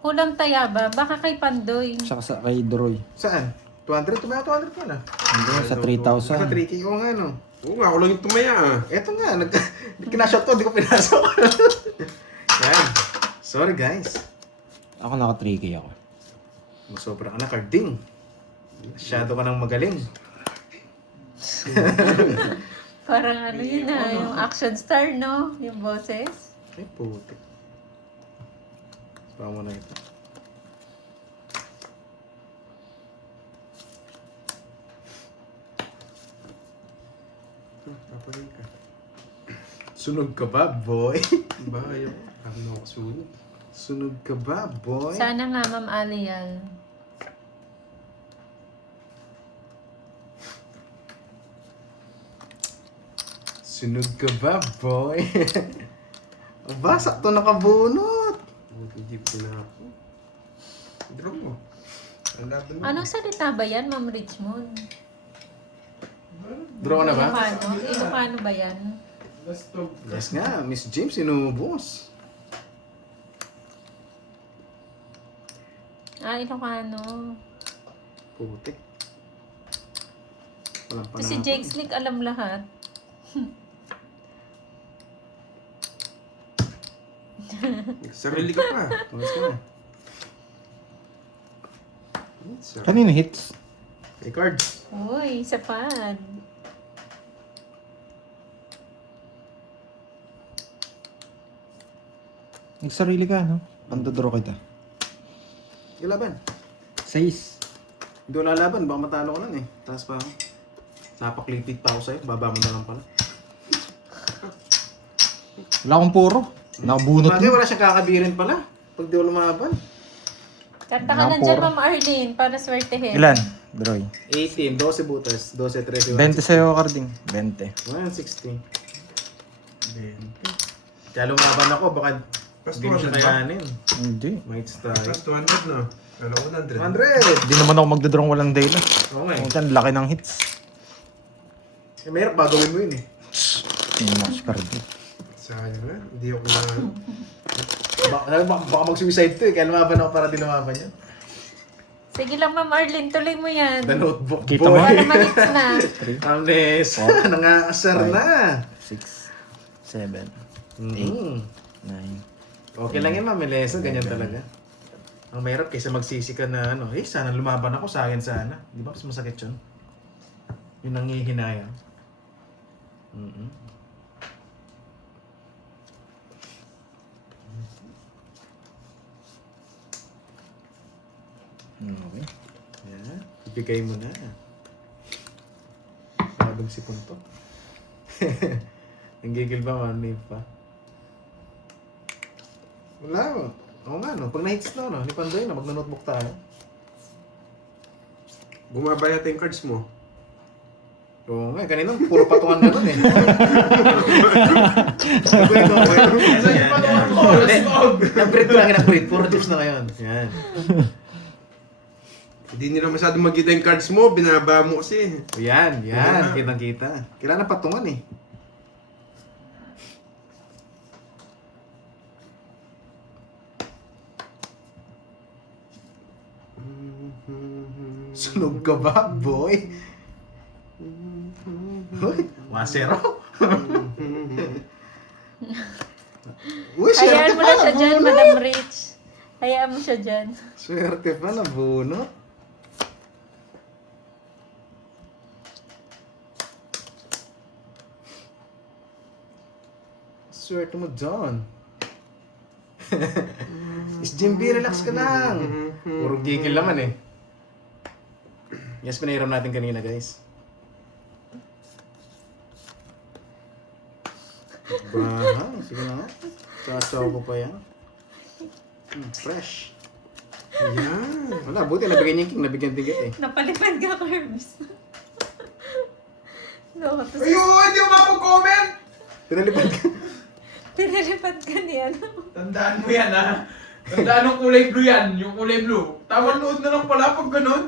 Kulang tayaba. Baka kay Pandoy. Tsaka sa kay Droy. Saan? 200? Tumaya 200 pa na. Hindi, sa Nasa 3,000. 3K ko nga no. Oo nga, ako lang yung tumaya ah. Eto nga, kinashot ko, di ko pinasok. Yan. Sorry guys. Ako naka 3K ako. Sobra ka na, Carding. Masyado ka nang magaling. Parang ano yun na, yung action star, no? Yung boses. Ay, putik. Saka mo na ito. Papaling ka. Sunog ka ba, boy? Ba, ayaw. Parang ako sunod. Sunog ka ba, boy? Sana nga, Ma'am Alial. Sunog ka ba, boy? Aba, sakto nakabunot. Buti jeep na ako. Draw mo. Ang laban mo. Anong salita ba yan, Ma'am Richmond? Draw ka na ba? Ilocano ba yan? Lastog. Yes nga, Miss James, inubos. Ilocano. Putik. Walang Ito si Jake Slick, alam lahat. Sarili ka pa. Tumas ka na. Kanina hits. Hey, cards. Uy, sapad. Nagsarili ka, no? Pandodraw kita. Ilaban. 6. Hindi ko lalaban, baka matalo ko nun eh. Taas pa ako. Napaklipit pa ako sa'yo, baba mo na lang pala. Wala akong puro. Nakabunot Bagay, mo. wala siyang kakabirin pala. Pag di ko lumaban. Kanta ka na Napuro. dyan, Ma'am Arlene, para swertehin. Ilan? Droy. 18, 12 butas, 12, 13, 20 sa'yo, Carding. 20. 160. Kaya lumaban ako, baka Plus hindi mo siya 200 ba? kayanin. Hindi. Mites tayo. Plus 200 no? Kala ko 100. 100! Hindi naman ako magdodrawng walang day lang. Oo nga eh. Ang laki ng hits. Eh, mahirap bagawin mo yun eh. Max Carding. Sayang na. Hindi ako na... Baka mag-suicide to eh, kaya lumaban ako para di lumaban yan. Sige lang, Ma'am Arlene, tuloy mo yan. The notebook Kita boy. mo? Para ma-hits na. Amnes, nangaasar na. 6, 7, Mm. 9. Okay lang yan, Ma'am Melesa, ganyan talaga. Ang mahirap kaysa magsisi ka na ano, sana lumaban ako sa akin sana. Di ba? Mas masakit yun. Yun ang hihinayang. Okay. Yan. Ibigay mo na. Sabang sipon to. Nanggigil ba, Mami pa? Wala. Oo nga, no. Pag na-hits na, no? Ni Pandoy na, magna-notebook tayo. Bumaba yata yung cards mo. Oo nga, kanina puro patungan na nun eh. Saan yung patungan ko? Last dog! Nag-breed ko lang, nag-breed. Puro tips na ngayon. Yan. Hindi nila masyadong magkita yung cards mo. Binaba mo kasi. O yan, yan. Kitang-kita. Kailangan patungan eh. Sunog ka ba, boy? Hoy, 1-0. Uy, Hayaan swerte mo pa, na siya dyan, nabunot. Madam Rich. Hayaan mo siya dyan. Swerte pa, nabunot. Swerte mo, John. Is Jimby, relax ka lang. Puro gigil naman eh. Yes, pinahiram natin kanina, guys. Baha, sige na nga. Chachaw ko pa yan. Fresh. Yan. Wala, buti nabigyan niya yung king, nabigyan tingit eh. Napalipad ka, Curbs. No, tapos Ayun! Hindi mo mapag-comment! Pinalipad ka. pinalipad ka niya. Tandaan mo yan, ha? Tandaan ng kulay blue yan, yung kulay blue. Tawang nood na lang pala pag ganun.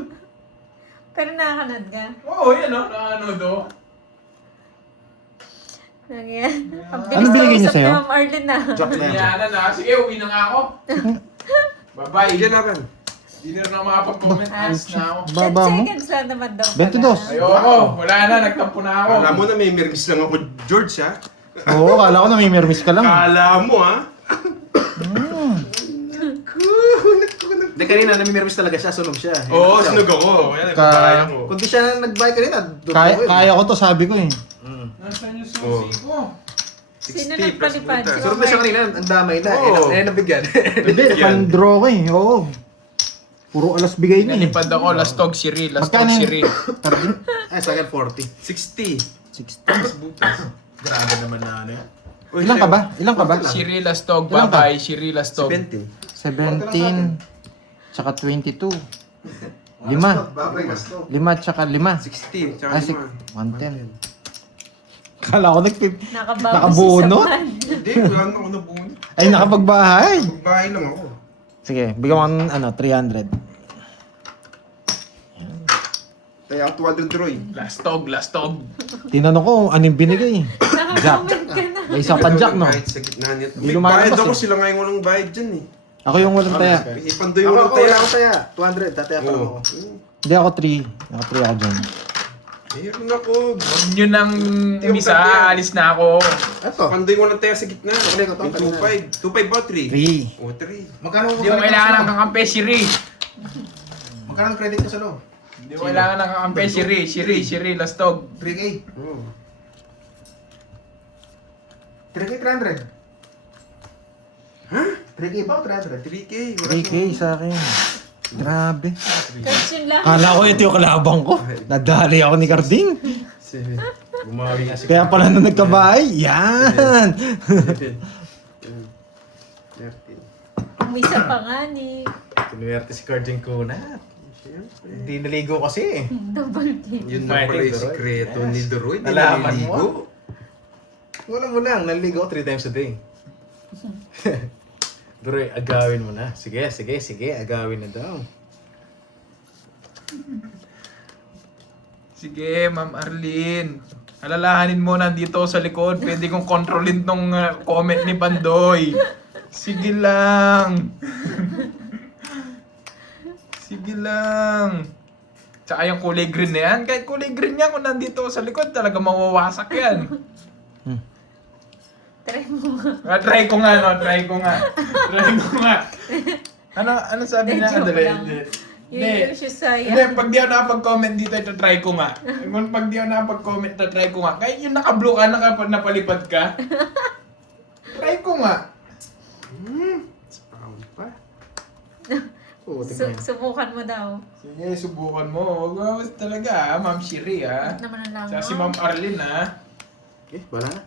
Pero nakakanad ka. Oo, yan o. Nakaano do. Nangyay. Ang Ano binigay niya usap sa'yo? ni Ma'am Arlene na. Jack na yan. Yan na. Sige, uwi na nga ako. Bye-bye. Sige laban. Hindi na rin ako makapag-comment. Alis na ako. 10 Baba mo. seconds lang naman daw. 22. Ayoko. Wala na. Nagtampo na ako. Kala mo na may mirmis lang ako, George, ha? Oo, kala ko namimirmis ka lang. Kala mo, ha? Hindi, kanina namimirmis talaga siya, sunog siya. Oo, sunog ako. Kaya nagpapalaya ko. Kung di siya nag-buy kanina, doon Kaya, ako yun. kaya ko to, sabi ko eh. Nasaan yung susi ko? Sino 60 plus nagpalipad? butas. Si Surog na siya kanina, ang damay na. Oo. Nabigyan. Hindi, pan-draw ko eh. Oo. Puro alas bigay niya eh. Nalipad ako. Last dog si Ri. Last Magkano dog si yun? Ri. Ay, sa akin 40. 60. 60. Plus butas. Grabe naman na ano yan. Uy, Ilang ka ba? Ilang ka ba? Si Ri last dog. Ilan ka? Bye-bye. Si Ri last dog. 70. 17. Tsaka 22. 5. Babay gasto. 5 tsaka 5. 60. Tsaka Ah, 5. 110. Kala ko Nakabunot. Nakabunot? Hindi, wala na ako nabunod. Ay, nakapagbahay. Magbahay lang ako. Sige, bigyan mo ng 300. Kaya ako 200 Roy. Last dog. Last dog. Tinanong ko, anong binigay? Jack. Nakakomment ka na. May isa pa Jack, no? Kahit sa gitna nito. Hindi May bayad lumalabas ako, eh. sila ngayon walang bayad dyan eh. Ako yung walang taya. Ipandoy Ako, mo ako, tayo. wala akong taya. 200, tataya pa lang ako. Hindi ako 3. Naka 3 ako dyan. Meron ako. Huwag nyo nang umisa, alis na ako. Ito. Pandoy mo lang tayo sa gitna. Uli ko to, Yung 2.5. 2.5 ba? 3? 3. O, 3. Magkano Hindi mo kailangan ng kakampi, Shiri. Magkano ang credit ko sa loob? Hindi mo kailangan ng kakampi, Shiri, lastog. 3K. Oh. 3K 300. Ha? 3K ba o 300? 3K. 3K sa akin. Grabe. Cards yun lang. Kala ko ito yung kalabang ko. Nadali ako ni Carding. Bumawi nga si Kaya pala nung nagkabahay, yan! 13. Umisa pa nga ni. Sinuwerte si Carding Kunat. Siyempre. Hindi naligo kasi eh. Double kill. Yun na pala yung Fighting sikreto Doroy. ni Doroy. Di Nalaman naliligo. mo. Wala mo lang, naliligo 3 times a day. Doroy, agawin mo na. Sige, agawin na daw. Sige, Ma'am Arlene. Alalahanin mo, nandito ako sa likod. Pwede kong kontrolin tong comment ni Pandoy. Sige lang. Sige lang. Tsaka yung kulay green na yan. Kahit kulay green yan, kung nandito ako sa likod, talaga mawawasak yan. Try mo nga. Try ko nga. Try ko nga. Ano sabi niya? Joke Dali, lang. hindi. Yun Hindi. yung Shusaya. Hindi, pag di ako nakapag-comment dito, ito try ko nga. Kung pag di ako nakapag-comment, ito try ko nga. Kahit yung naka-blue ka, napalipad ka. Try ko nga. Spawn pa. Oo, tingnan. Subukan mo daw. Sige, subukan mo. Huwag talaga, Ma'am Shiri, ha? Ba't naman ang Tsaka si langaw? Ma'am Arlene, ha? Wala na.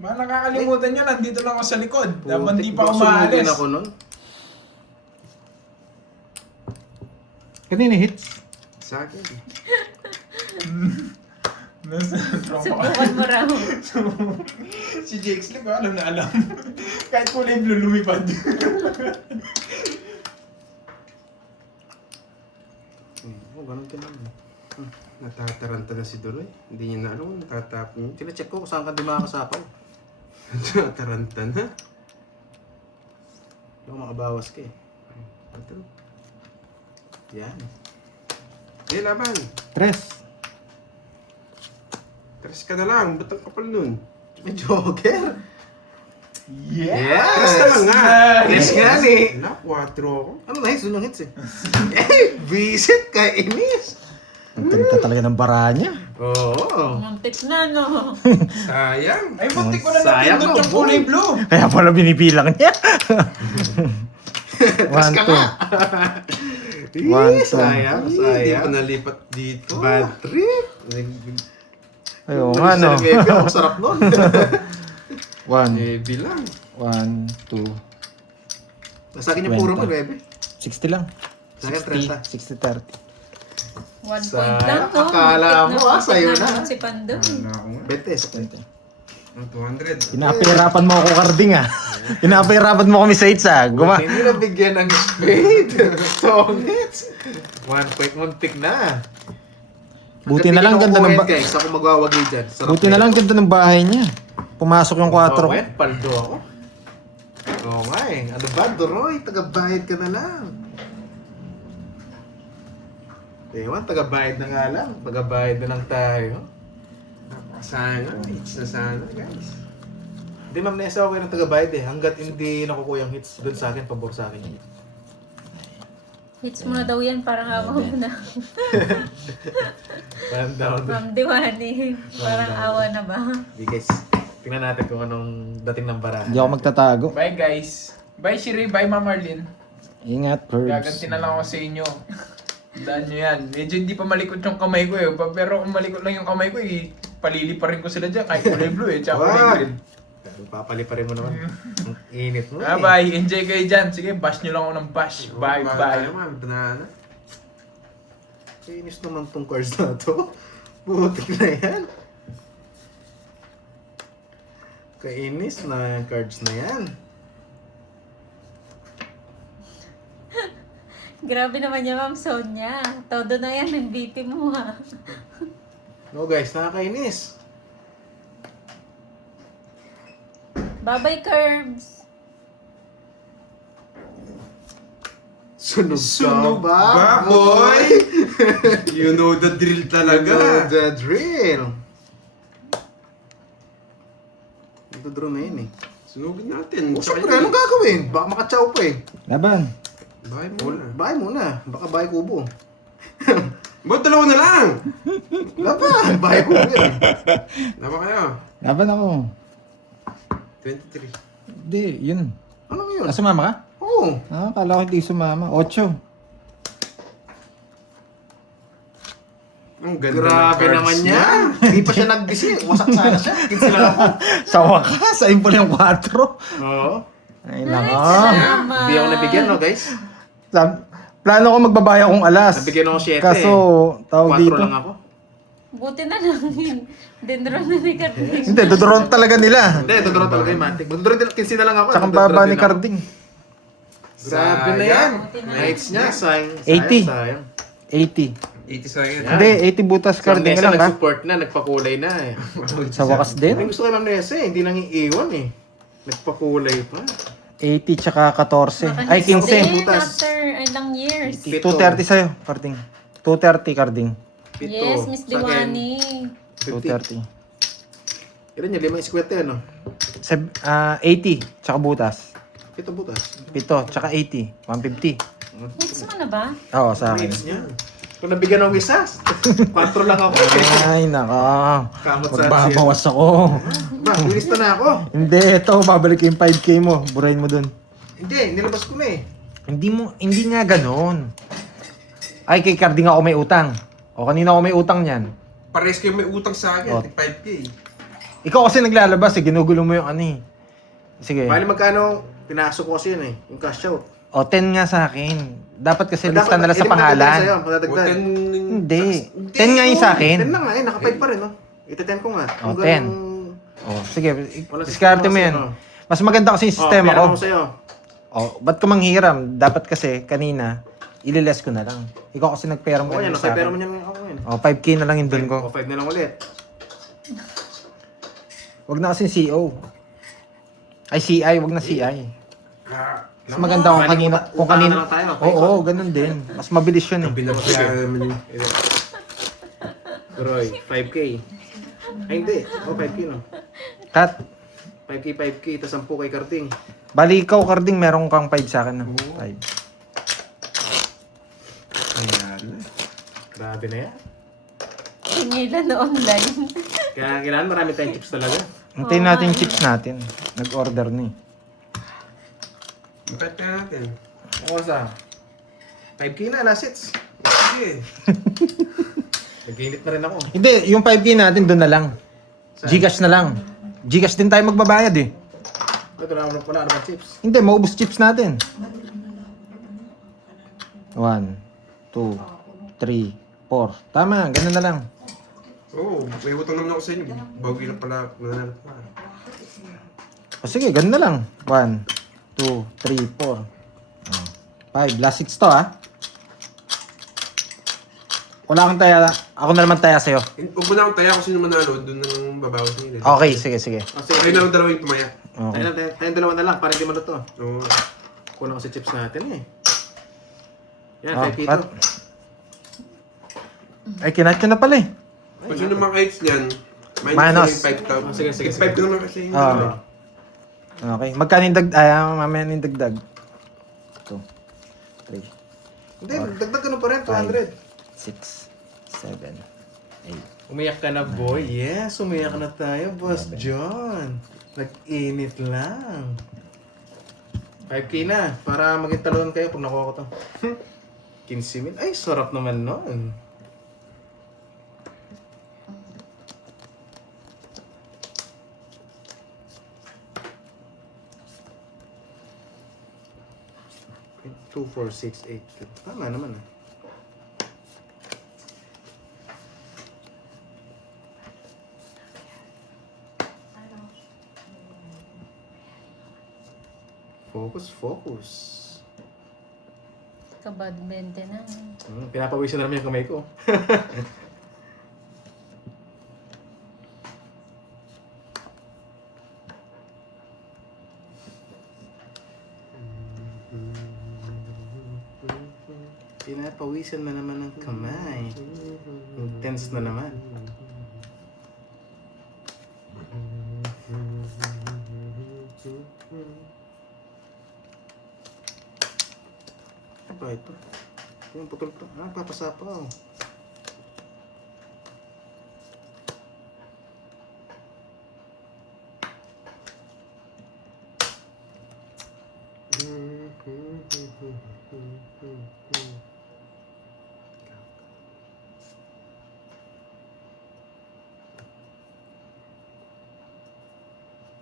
Baka nakakalimutan nyo, nandito lang ako sa likod. Dapat di pa ako Putik, baka maalis. sunugin ako nun. Kanina hits. Sa akin. Nasa tropa ka. Subukan mo raw. Si Jakes lang, alam na alam. Kahit kulay blue, lumipad. Oo, ganun ka naman. Natataranta na si Doroy. Hindi niya na alam kung natatapon niya. Sila check ko kung saan ka di makakasapaw. Natataranta na. Yung makabawas ka eh. Ito. Yan. Eh, laban. 3. Tres ka na lang. Ba't ang kapal nun? May joker. Tres ka lang nga. Yes nga ni. Wala, 4 ako. Ano na hits? Doon yung hits eh. Eh, visit ka, inis. Ang ganda talaga ng bara niya. Oo. Muntik na, no? Sayang. Ay, buntik ko na Sayang napindot mo, yung kulay blue. Kaya pala binibilang niya. 1, 2. One, two. Sayang, Hindi sayang. pa nalipat dito. Bad trip. Ayun nga no. Ang sarap nun. 1, Eh, bilang. 1, 2. Sa akin yung puro mo, 9. 60 lang. Sa akin, 30. 60, 30. 1 Sa- point lang, no? akala mo, Muntik sa'yo na. naman si Pandoy. Wala ako nga. 20. Sa 20. Ang 200. Pinapahirapan mo ako, Carding ah. Pinapahirapan mo kami sa hits ah. Hindi na bigyan ng spade. Songits. 1 point muntik na. Buti na lang ganda ng guys, ako magwawagi dyan. Sarap Buti na lang ganda ng bahay niya. Pumasok yung 4 ko. Wait, paldo ako. Oo nga eh. Ano ba, Doroy? Tagabayad ka na lang. Ewan, tagabayad na nga lang. Tagabayad na lang tayo. Napakasana. Hits na sana, guys. Hindi, Ma'am Nessa, okay ng tagabayad eh. Hanggat hindi nakukuha yung hits, doon sa akin, pabor sa akin. Hits mo na daw yan, parang awa mo na. Parang down. Ma'am Diwani, parang awa na ba? Hindi guys, tingnan natin kung anong dating ng barahan. Hindi ako magtatago. Bye, guys. Bye, Shiri. Bye, Ma'am Arlene. Ingat, Perbs. Gaganti na lang ako sa inyo. Tandaan nyo yan. Medyo hindi pa malikot yung kamay ko eh. Pero kung malikot lang yung kamay ko eh, palili pa rin ko sila dyan. Kahit kulay blue eh, tsaka kulay Wag! green. Papali pa rin mo naman. Ang init mo Ah, eh. bye. Enjoy kayo dyan. Sige, bash nyo lang ako ng bash. Bye, bye. Naman, banana. Inis naman tong cards na to. Butik na yan. Kainis na yung cards na yan. Grabe naman niya, Ma'am Sonia. Todo na yan, ang BP mo ha. No guys, nakakainis. Bye-bye, Curbs. Sunog ka boy! You know the drill talaga. The drill. Ito-draw na yun eh. Sunugin natin. O syempre, anong gagawin? Baka makachaw pa eh. Laban. Bahay muna. Bahay muna. Baka bahay kubo. Ba't dalawa na lang? Laban! Bahay kubo yan. Laba kayo. Laban ako. 23. Hindi, yun. Ano yun? Sumama ka? Oo. Kala ko hindi sumama. 8. Ang ganda Grabe ng naman cards yan. Hindi pa siya nag-busy. Wasak sana siya. Kinsi lang ako. Sa wakas, ayun pala yung 4. Oo. Ay, Ay, nako. salamat. Hindi ako nabigyan, no guys? Plano ko magbabaya akong alas. Nabigyan ako 7 Kaso, tawag 4 dito. lang ako. Buti na lang yun. Dendron na ni Carding. Hindi, dodoron talaga nila. Hindi, ito talaga yung matik. Magdodoro din, 15 na lang ako. Tsaka Magdodoro baba din ni ako. Carding. Grabe na yan. Buti na. Nights niya, sayang. 80. Sayang. 80. 80 seconds. Yan. Hindi, 80 butas Si Ma'am Carding Nessa lang ha. nag-support na, nagpakulay na eh. Sa wakas Hindi din. gusto kay Ma'am Nessa eh, hindi nang iiwan eh. Nagpakulay pa. 80 tsaka 14. Ay, 15. Then, butas. after ilang years. 230 sa'yo, Carding. 230 Carding. Pito. Yes, Miss Sa akin, Diwani. 50. 230. Ilan niya, 5 square ano? 80 tsaka butas. Pito butas. 7 tsaka 80. 150. Next mo na ba? Oo, sa akin. Nights niya. Kung nabigyan ng wisas, 4 lang ako. Ay, naka. Kamot sa Magbabawas ako. Ba, wilista na ako. Hindi, ito, babalik yung 5K mo. Burahin mo dun. Hindi, nilabas ko na eh. Hindi nga ganon. Ay, kay Carding ako may utang. O, kanina ako may utang niyan. Pares kayo may utang sa akin. Oh. 5K. Ikaw kasi naglalabas eh, ginugulo mo yung ano eh. Sige. Bali magkano, pinasok ko kasi yun eh, yung cash out. O, 10 nga sa akin. Dapat kasi Dapat- lista nila sa hindi madadagdag sa'yo, pangalan. madadagdag. Hindi. 10 nga yung sa akin. 10 na nga eh, naka-5 pa rin no. Ita-10 ko nga. Oh, Kung 10. ganung- O, sige. Wala Diskarte mo sistema yan. kasi, no? Mas maganda kasi yung sistema pera ko. ko sa'yo. O, ba't ka manghiram? Dapat kasi kanina, ililes ko na lang. Ikaw kasi nagpera mo Oo yan, kanina sa naka-pera akin. mo yan ako ngayon. O, 5K na lang yung dun ko. O, 5 na lang ulit. Wag na kasi CO. Ay, CI. Wag na CI. Mas maganda kung Bali, kanina. Kung utangan kanina. na lang tayo, okay? Oo, ganun din. Mas mabilis yun eh. Binagyan naman yung... Roy, 5K. Ay hindi, 5K no. Cut. 5K, tapos 10 kay Karting. Bali ikaw, Carding, meron kang 5 sa akin. No? 5. Ayan. Grabe na yan. Tingilan na online. Kaya kailangan marami tayong chips talaga. Hintayin natin yung chips natin. Nag-order na eh. Bakit kaya natin? Oo sa 5K na, last hits. Sige. Nag-init na rin ako. Hindi, yung 5K natin doon na lang. Saan? Gcash na lang. Gcash din tayo magbabayad eh. Ito na naman pala, ano ba chips? Hindi, maubos chips natin. 1, 2, 3, 4. Tama, ganun na lang. Oo, may utang naman ako sa inyo. Bago lang pala. Nananap pa. O sige, ganun na lang. 1, 2, 3, 4. 5. Last 6 to ah. Wala kang taya. Ako na naman taya sa'yo. Huwag mo na akong taya kung sino manalo. Doon nang babawas nila. Okay, sige, sige. Oh, sige, Ayun na lang dalawa yung tumaya. Okay. tayong dalawa na lang, para hindi maluto. Oo. Kulang kasi chips natin eh. Yan, Ah, 5K cut. to. Ay, kinat ko na pala eh. Kung sino mga kites niyan, Minus. minus 5,000. Sige, sige, 5 ko naman kasi yung Ah. Okay. Magkano yung dagdag? Ay, mamaya na yung dagdag. 2, 3, Hindi, dagdag ka na pa rin, 200. 6, 7, 8. Umiyak ka na, boy. Yes, umiyak na tayo, Boss John. Nag-init lang. 5K na, para maging talon kayo pag nakuha ko to. 15 min. Ay, sarap naman nun. Two, 4, 6, 8. Tama naman ah. Focus, focus. Kabad 20 na. Pinapawisan na naman yung kamay ko. Pinapawisan na naman ng kamay. Intense na naman. Ano ba ito? Yung putol to. Ah, papasapaw.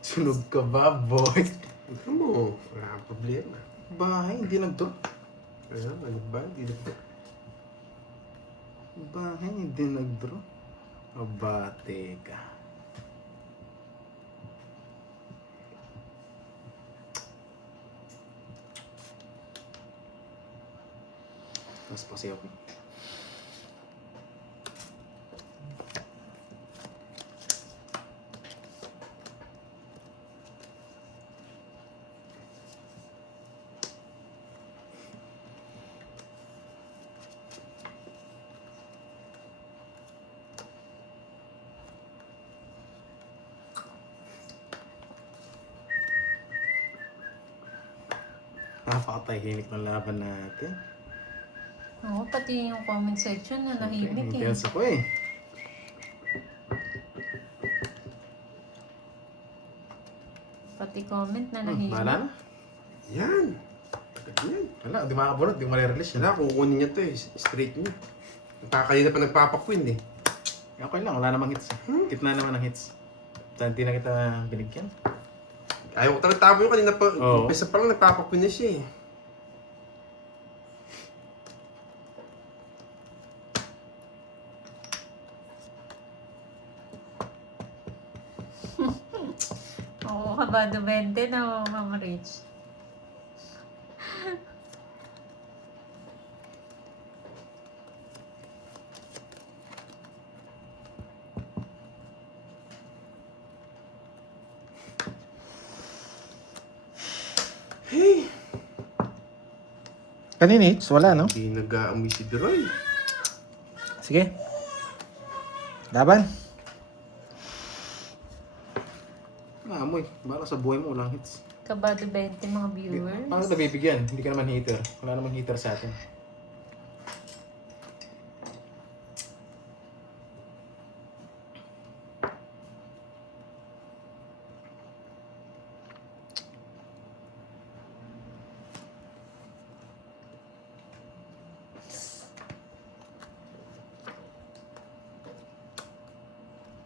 Sunog ka ba, boy? Ano mo? Wala kang problema. Bahay, hindi nag-drop. Ano ba? Hindi na po. Bahay, hindi nag-drop. Aba, teka. Mas pasi ako. Napakatahimik ng laban natin. Oo, pati yung comment section na nahimik eh. Intense ako eh. Pati comment na Bahala nahimik. na. Yan. Yan. Wala, di makakabunot, di ma-release yun. Wala, kukunin niya to eh. Straight niya. Kanina pa nagpapakwin eh. Okay lang, wala namang hits. Kitna naman ng hits. Saan di na kita binigyan? Ayaw ko talaga tabo yung kanina pa. Oo. Umpisa pa lang nagpapakwin na siya eh. Oo, kabado 20 na Mama Rich. Hey! Kanina hits, wala no? Hindi nag-aamoy si Droy. Sige. Laban. Amoy, baka sa buhay mo walang hits. Kabado 20 mga viewers. Paano kita bibigyan? Hindi ka naman hater. Wala namang hater sa atin.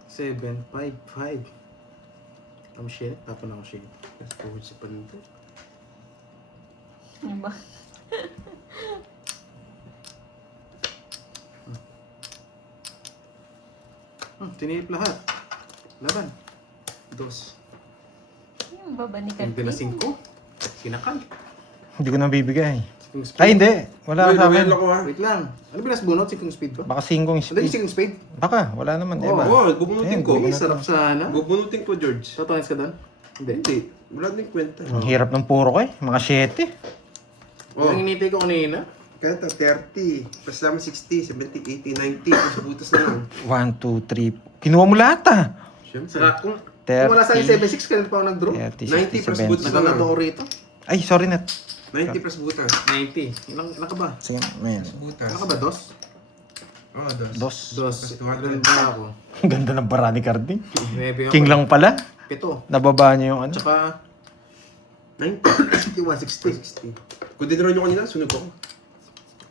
Seven, five. Ang shit, tapon ako shit. Fast forward si Panito. Ano ba? Tinilip lahat. Laban. Dos. Yung baba ni Hindi na Kalpin. 5. Sinakal. Hindi ko na bibigay. Singkong speed. Ay, hindi. Wala sa akin. ako ha. Wait lang. Ano binasbunot? Singkong speed ba? Baka singkong Hindi speed. singkong speed. Baka, wala naman, di Oo. ba? Oo, bubunutin Ayun, ko. Uy, sarap sana. Bubunutin ko, George. Totoo ka doon? Hindi. Hindi. Wala din kwenta. Ang hirap ng puro ko eh. Mga 7. Oh, Ang inintay ko kanina. kaya 30. Plus naman 60, 70, 80, 90. Plus butas na lang. 1, 2, 3. Kinuha mo lahat ah. Siyempre. Saka kung 30. wala sa 7.6, kailan pa ako nag-draw? 30, 90 plus 60, butas 70. na lang. Nagkakato ko rito. Ay, sorry Nat. 90 plus butas. 90. Ilang ka ba? Sige, man. Plus butas. Ilang ka ba? Dos? Oo, dos. Dos. Dos. Plus 200. Ilan ba ako? Ang ganda ng bara ni Cardi. Maybe ako. King lang pala. 7. Nababa niyo yung ano. Tsaka 90. 160. 60. Kung dinro nyo kanina, sunog ako.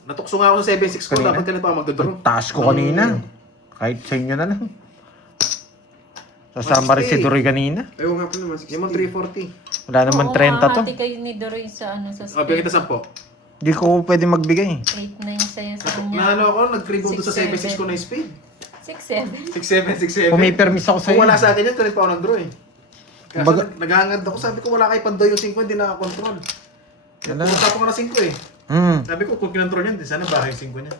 Natukso nga ako sa 7.6 ko. Kanina? Dapat ka na pa magdodraw. Taas ko kanina. Kahit sa inyo na lang. Sasama rin si Dory kanina. Ayaw nga pala naman, 60. Yung mga 340. Wala naman Oo, 30 to. mahati kayo ni Doroy sa ano sa O, bigyan kita 10. Hindi ko pwede magbigay. 8-9 sa'yo sa kanya. Naano ako, nag-rebound doon sa 7.6 ko na yung speed. 6-7. 6.7, 6.7. Pumipermis ako Kung sa'yo. wala sa akin yun, kanil pa ako nag-draw eh. Kaya Baga- naghahangad ako, sabi ko wala kay Pandoy yung 5, hindi nakakontrol. Wala. Pumunta ko nga na 5 eh. Sabi ko, kung kinontrol yun, di sana bahay 5 niya.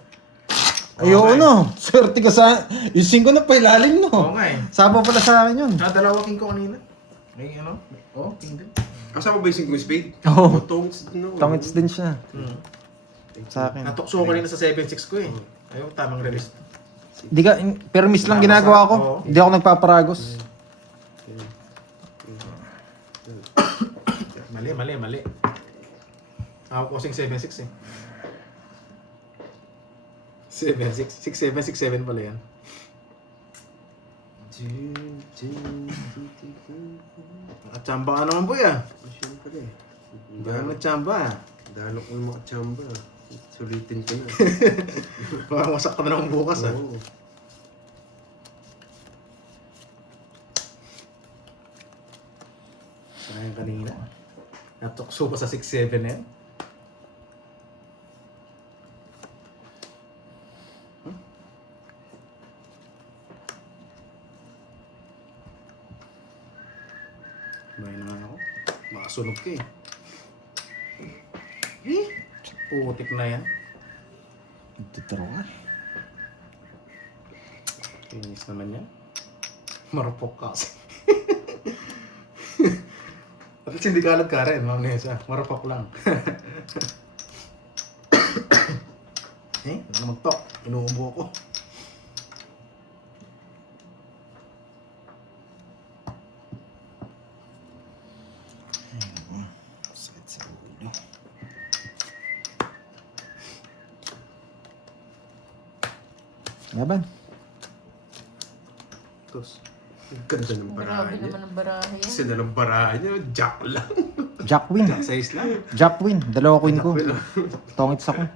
Ayoko no. Swerte ka sa... Yung 5 na pa ilalim no. Oo nga eh. Saba pala sa akin yun. Dalawa king ko kanina. May ano? Oo, king din. Kasama ba yung 5 spade? Oo. Tongs, no. Tangits din siya. sa akin. Natukso ko kanina sa 7.6 ko eh. Ayaw, tamang release. Di ka, pero miss lang ginagawa ko. Oo. Hindi ako nagpaparagos. Mali. Ako ko kasing 7.6 eh. 7.6. 6.7, 6.7 pala yan. At tsamba ka naman boy ah. Siyempre. Hindi ka naman tsamba ah. Dalo ko ng makachamba. Sulitin ko na. Baka masak ka na naman bukas ah. Oo. Sayang kanina. Natukso pa sa 6.7 na yan. Bahay na nga ako. Makasunog ka eh. Putik na yan. Nagtitiro ka. Kinis naman yan. Marupok ka kasi. Bakit hindi ka ka rin, Ma'am Nessa? Marupok lang. Ano mag-talk? Inuubo ako. Sakit sa ulo. Laban. Tapos, Ang ganda ng Grabe barahan niya. naman ang barahe. Kasi nalang barahan niya, jack lang. Jack win. size lang. Jack win. Dalawa queen ko. Tongits ako.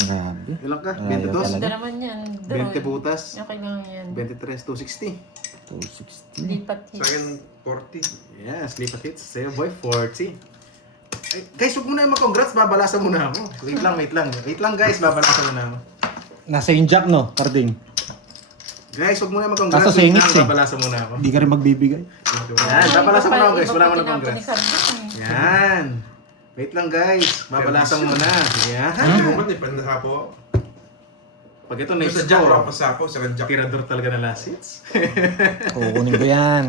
Grabe. Ilang ka? Ayaw 22? talaga. Ganda naman yan. 20 butas. Okay lang yan. 23, 260. 260. Lipat Sa akin, 40. Yes, lipat hits. Sa'yo boy, 40. Ay, guys, huwag mo na yung mag-congrats. Babalasan muna ako. Wait lang. Wait lang guys, babalasan muna ako. Nasa yung Jack no, Carding. Guys, huwag mo na yung mag-congrats. Kaso sa Wait Inix lang, eh. babalasan muna ako. Hindi ka rin magbibigay. Yan, babalasan muna ako guys. Wala mo na Iba pa congrats. tinapon ni Carlos, eh. Yan. Wait lang guys. Babalasan muna. Yan. Bukod ni Pandasapo. Pag ito Sa next jack ko, lang pasapo, sa jack. tirador talaga na last hits. Kukunin ko yan.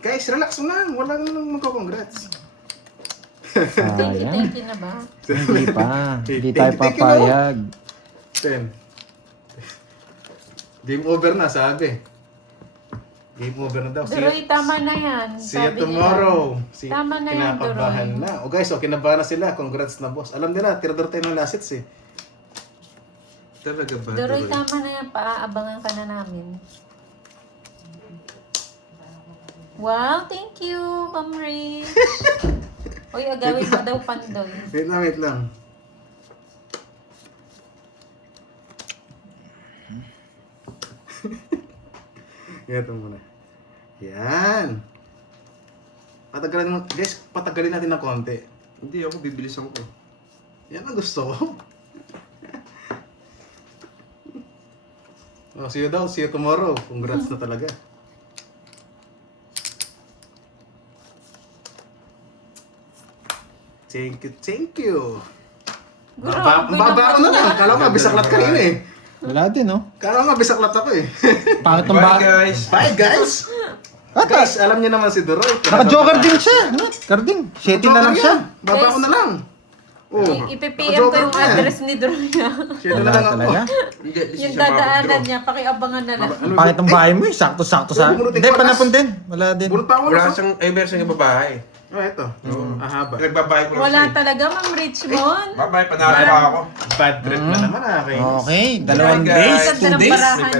Guys, relax mo lang. Wala nang magko-congrats. Sayang. Thank you na ba? Hindi pa. Hindi tayo Thank you, papayag. 10. Game over na, sabi. Game over na daw. Duroy, tama na yan. See you Sabi tomorrow. See, Tama na yan, kinakabahan Duroy. na. O guys, kinabahan na sila. Congrats na boss. Alam nila, tirador tayo ng last hits eh. Talaga ba? nila. Duroy, Duroy? tama na yan. Paaabangan ka na namin. Wow, thank you, Ma'am Rich. Uy, agawin mo daw pandoy. Wait lang. Ito muna. Yan. Patagalin mo, guys, patagalin natin ng konti. Hindi, ako bibilisan ko. Yan ang gusto ko. Oh, see you daw, see you tomorrow. Congrats na talaga. Thank you. Grabe Baba ko na lang. Kala ko nga bisaklat kanina eh. Wala din, no? Kala ko nga bisaklat ako eh. Pangit ng Bye ba? guys! Bye guys! Guys, alam niyo naman si Duroy. Naka-joker din siya. Ano? Carding. 7 na lang siya. Baba ko na lang. Oh. Ipi-PM ko yung address ni Duroy. Share na Wala lang ako. talaga. Hindi, at least Yung siya dadaanan makadraw. niya, pakiabangan na lang. Pangit ng bahay mo eh. Sakto-sakto sa... Bunot yung Hindi, kwatas. panapon din. Wala din. Bunot pa ako. Wala siyang, meron siyang babae. Oh, ito. Ahaba. Nagbabae ko lang Wala siya. talaga, Ma'am Richmond. Babae, panalo pa ako. Bad trip na naman ah. Okay, dalawang Bye, guys. days, Ganda 2 ng days. barahan